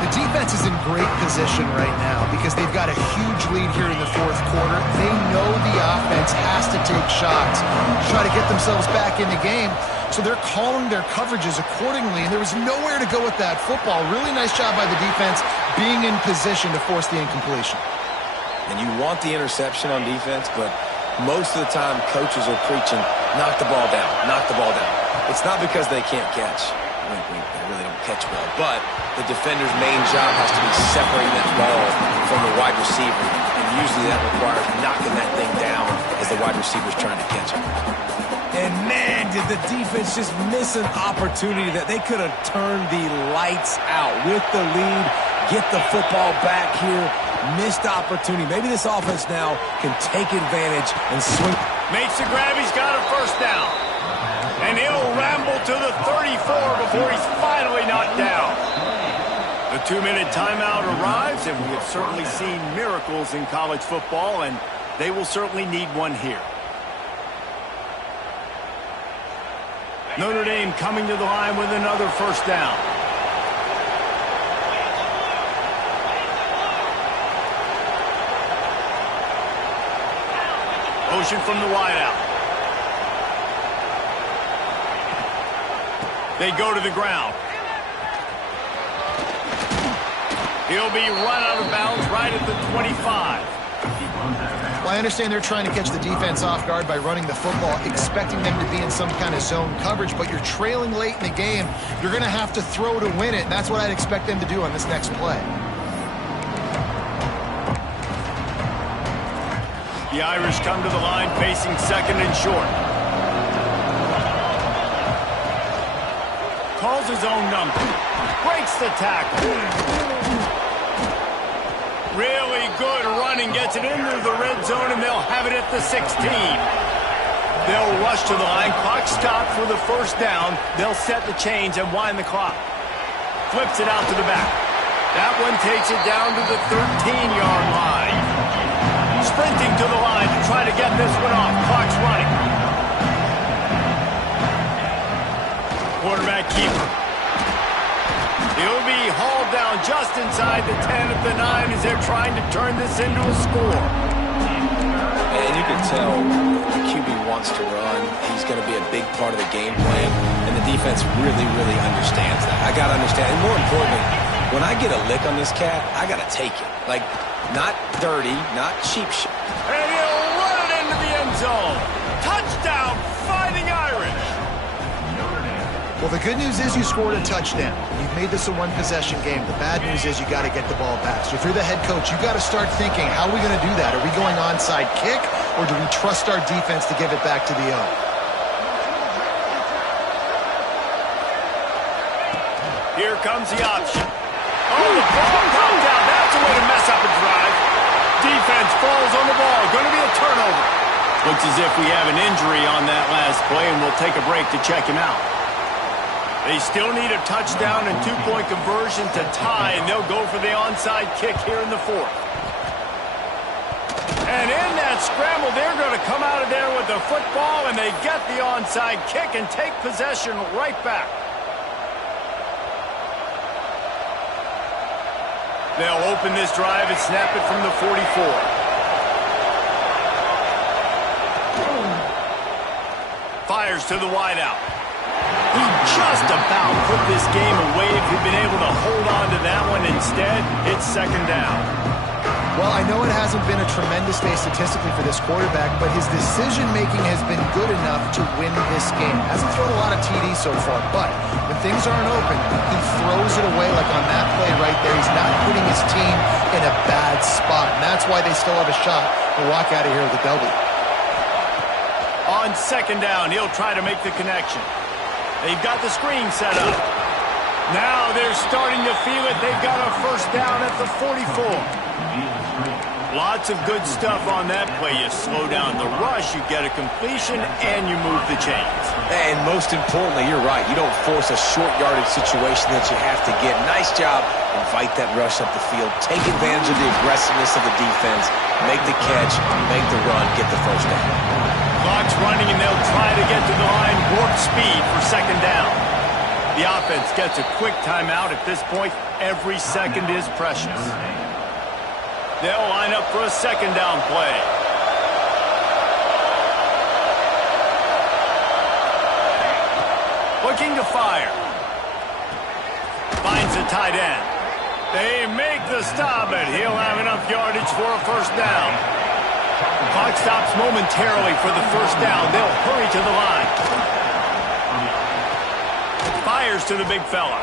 The defense is in great position right now because they've got a huge lead here in the fourth quarter. They know the offense has to take shots to try to get themselves back in the game. So they're calling their coverages accordingly, and there was nowhere to go with that football. Really nice job by the defense being in position to force the incompletion. And you want the interception on defense, but most of the time coaches are preaching, knock the ball down, knock the ball down. It's not because they can't catch. They really don't catch well, but the defender's main job has to be separating that ball from the wide receiver, and usually that requires knocking that thing down as the wide receiver's trying to catch it. And man, did the defense just miss an opportunity that they could have turned the lights out with the lead, get the football back here. Missed opportunity. Maybe this offense now can take advantage and swing. Makes the grab. He's got a first down. And he'll ramble to the 34 before he's finally knocked down. The 2-minute timeout arrives, and we have certainly seen miracles in college football, and they will certainly need one here. Notre Dame coming to the line with another first down. Motion from the wideout. They go to the ground. He'll be run out of bounds right at the 25. Well, I understand they're trying to catch the defense off guard by running the football, expecting them to be in some kind of zone coverage, but you're trailing late in the game. You're going to have to throw to win it, and that's what I'd expect them to do on this next play. The Irish come to the line facing second and short. Calls his own number. Breaks the tackle. Really good running. Gets it into the red zone, and they'll have it at the 16. They'll rush to the line. Clock stopped for the first down. They'll set the chains and wind the clock. Flips it out to the back. That one takes it down to the 13-yard line. Sprinting to the line to try to get this one off. Clock's running. Quarterback keeper. He'll be hauled down just inside the 10 of the 9 as they're trying to turn this into a score. And you can tell the QB wants to run. He's going to be a big part of the game plan, and the defense really, really understands that. I got to understand, and more importantly, when I get a lick on this cat, I got to take it. Like, not dirty, not cheap shit. And he'll run it into the end zone. Touchdown, Fighting Irish. Well, the good news is you scored a touchdown. You've made this a one-possession game. The bad news is you got to get the ball back. So if you're the head coach, you got to start thinking, how are we going to do that? Are we going onside kick, or do we trust our defense to give it back to the O? Here comes the option. Oh, the ball comes down. That's a way to mess up a drive. Defense falls on the ball. Going to be a turnover. Looks as if we have an injury on that last play, and we'll take a break to check him out. They still need a touchdown and two-point conversion to tie, and they'll go for the onside kick here in the 4th. And in that scramble, they're going to come out of there with the football, and they get the onside kick and take possession right back. They'll open this drive and snap it from the 44. Fires to the wideout. He just about put this game away if he'd been able to hold on to that one. Instead, it's second down. Well, I know it hasn't been a tremendous day statistically for this quarterback, but his decision-making has been good enough to win this game. Hasn't thrown a lot of TDs so far, but when things aren't open, he throws it away like on that play right there. He's not putting his team in a bad spot, and that's why they still have a shot to walk out of here with a W. On second down, he'll try to make the connection. They've got the screen set up. Now they're starting to feel it. They've got a first down at the 44. Lots of good stuff on that play. You slow down the rush, you get a completion, and you move the chains. And most importantly, you're right. You don't force a short yardage situation that you have to get. Nice job. Invite that rush up the field. Take advantage of the aggressiveness of the defense. Make the catch, make the run, get the first down. Clock's running, and they'll try to get to the line warp speed for second down. The offense gets a quick timeout. At this point, every second is precious. They'll line up for a second down play. Looking to fire. Finds the tight end. They make the stop, and he'll have enough yardage for a first down. Clock stops momentarily for the first down. They'll hurry to the line. Fires to the big fella.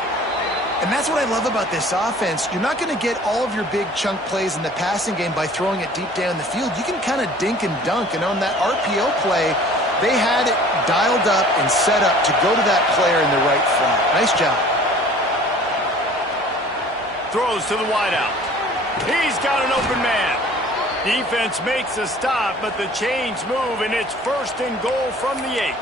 And that's what I love about this offense. You're not going to get all of your big chunk plays in the passing game by throwing it deep down the field. You can kind of dink and dunk. And on that RPO play, they had it dialed up and set up to go to that player in the right flat. Nice job. Throws to the wideout. He's got an open man. Defense makes a stop, but the chains move, and it's first and goal from the 8.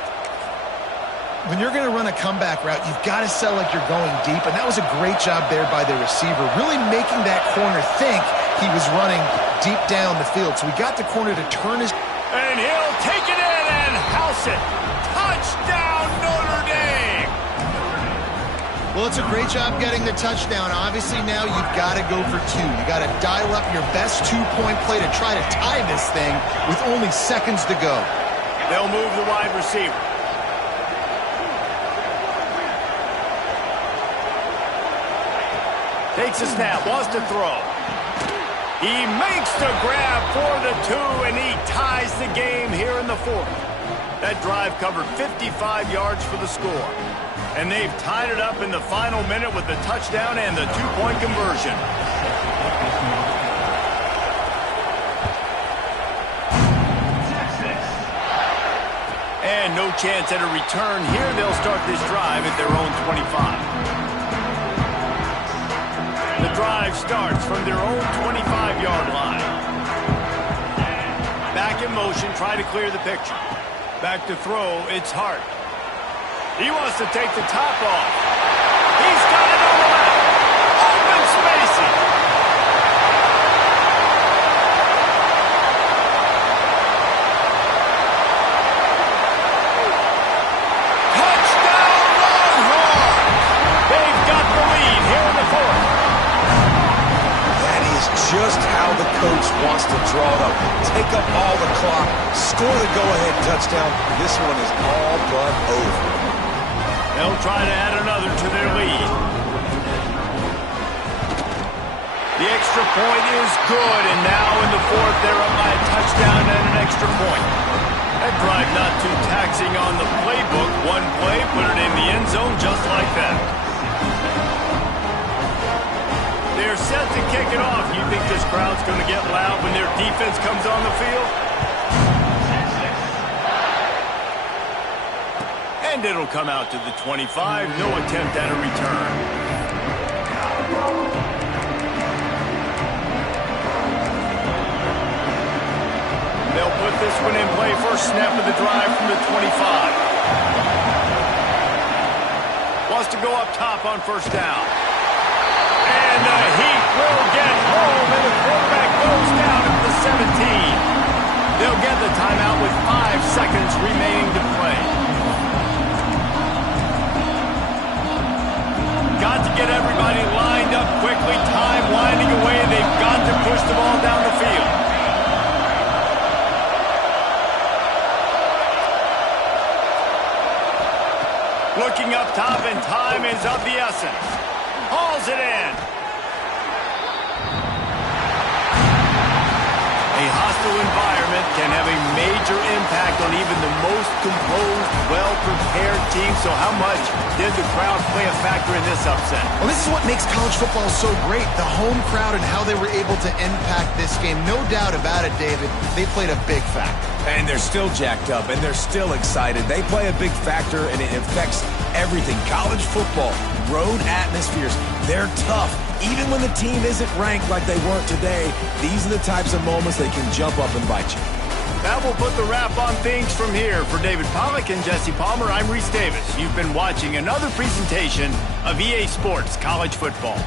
When you're going to run a comeback route, you've got to sell like you're going deep, and that was a great job there by the receiver, really making that corner think he was running deep down the field. So we got the corner to turn his... And he'll take it in and house it. Touchdown, Notre Dame! Well, it's a great job getting the touchdown. Obviously, now you've got to go for 2. You got to dial up your best two-point play to try to tie this thing with only seconds to go. They'll move the wide receiver. Takes a snap, wants to throw. He makes the grab for the 2, and he ties the game here in the 4th. That drive covered 55 yards for the score. And they've tied it up in the final minute with the touchdown and the two-point conversion. And no chance at a return here. They'll start this drive at their own 25. The drive starts from their own 25-yard line. Back in motion, try to clear the picture. Back to throw, it's Hart. He wants to take the top off. He's got it on the left. Open spacing. Touchdown, Longhorns! They've got the lead here in the 4th. just how the coach wants to draw it up. Take up all the clock, score the go-ahead touchdown. This one is all but over. They'll try to add another to their lead. The extra point is good, and now in the fourth, they're up by a touchdown and an extra point. That drive not too taxing on the playbook. One play, put it in the end zone just like that. They're set to kick it off. You think this crowd's going to get loud when their defense comes on the field? And it'll come out to the 25. No attempt at a return. They'll put this one in play. First snap of the drive from the 25. Wants to go up top on first down. And the Heat will get home, and the quarterback goes down at the 17. They'll get the timeout with 5 seconds remaining to play. Got to get everybody lined up quickly. Time winding away. They've got to push the ball down the field. Looking up top, and time is of the essence. Hauls it in. A hostile environment can have a major impact on even the most composed, well-prepared team. So how much did the crowd play a factor in this upset? Well, this is what makes college football so great. The home crowd and how they were able to impact this game. No doubt about it, David. They played a big factor. And they're still jacked up, and they're still excited. They play a big factor, and it affects everything. College football, road atmospheres, they're tough. Even when the team isn't ranked like they weren't today, these are the types of moments they can jump up and bite you. That will put the wrap on things from here. For David Pollack and Jesse Palmer, I'm Reese Davis. You've been watching another presentation of EA Sports College Football.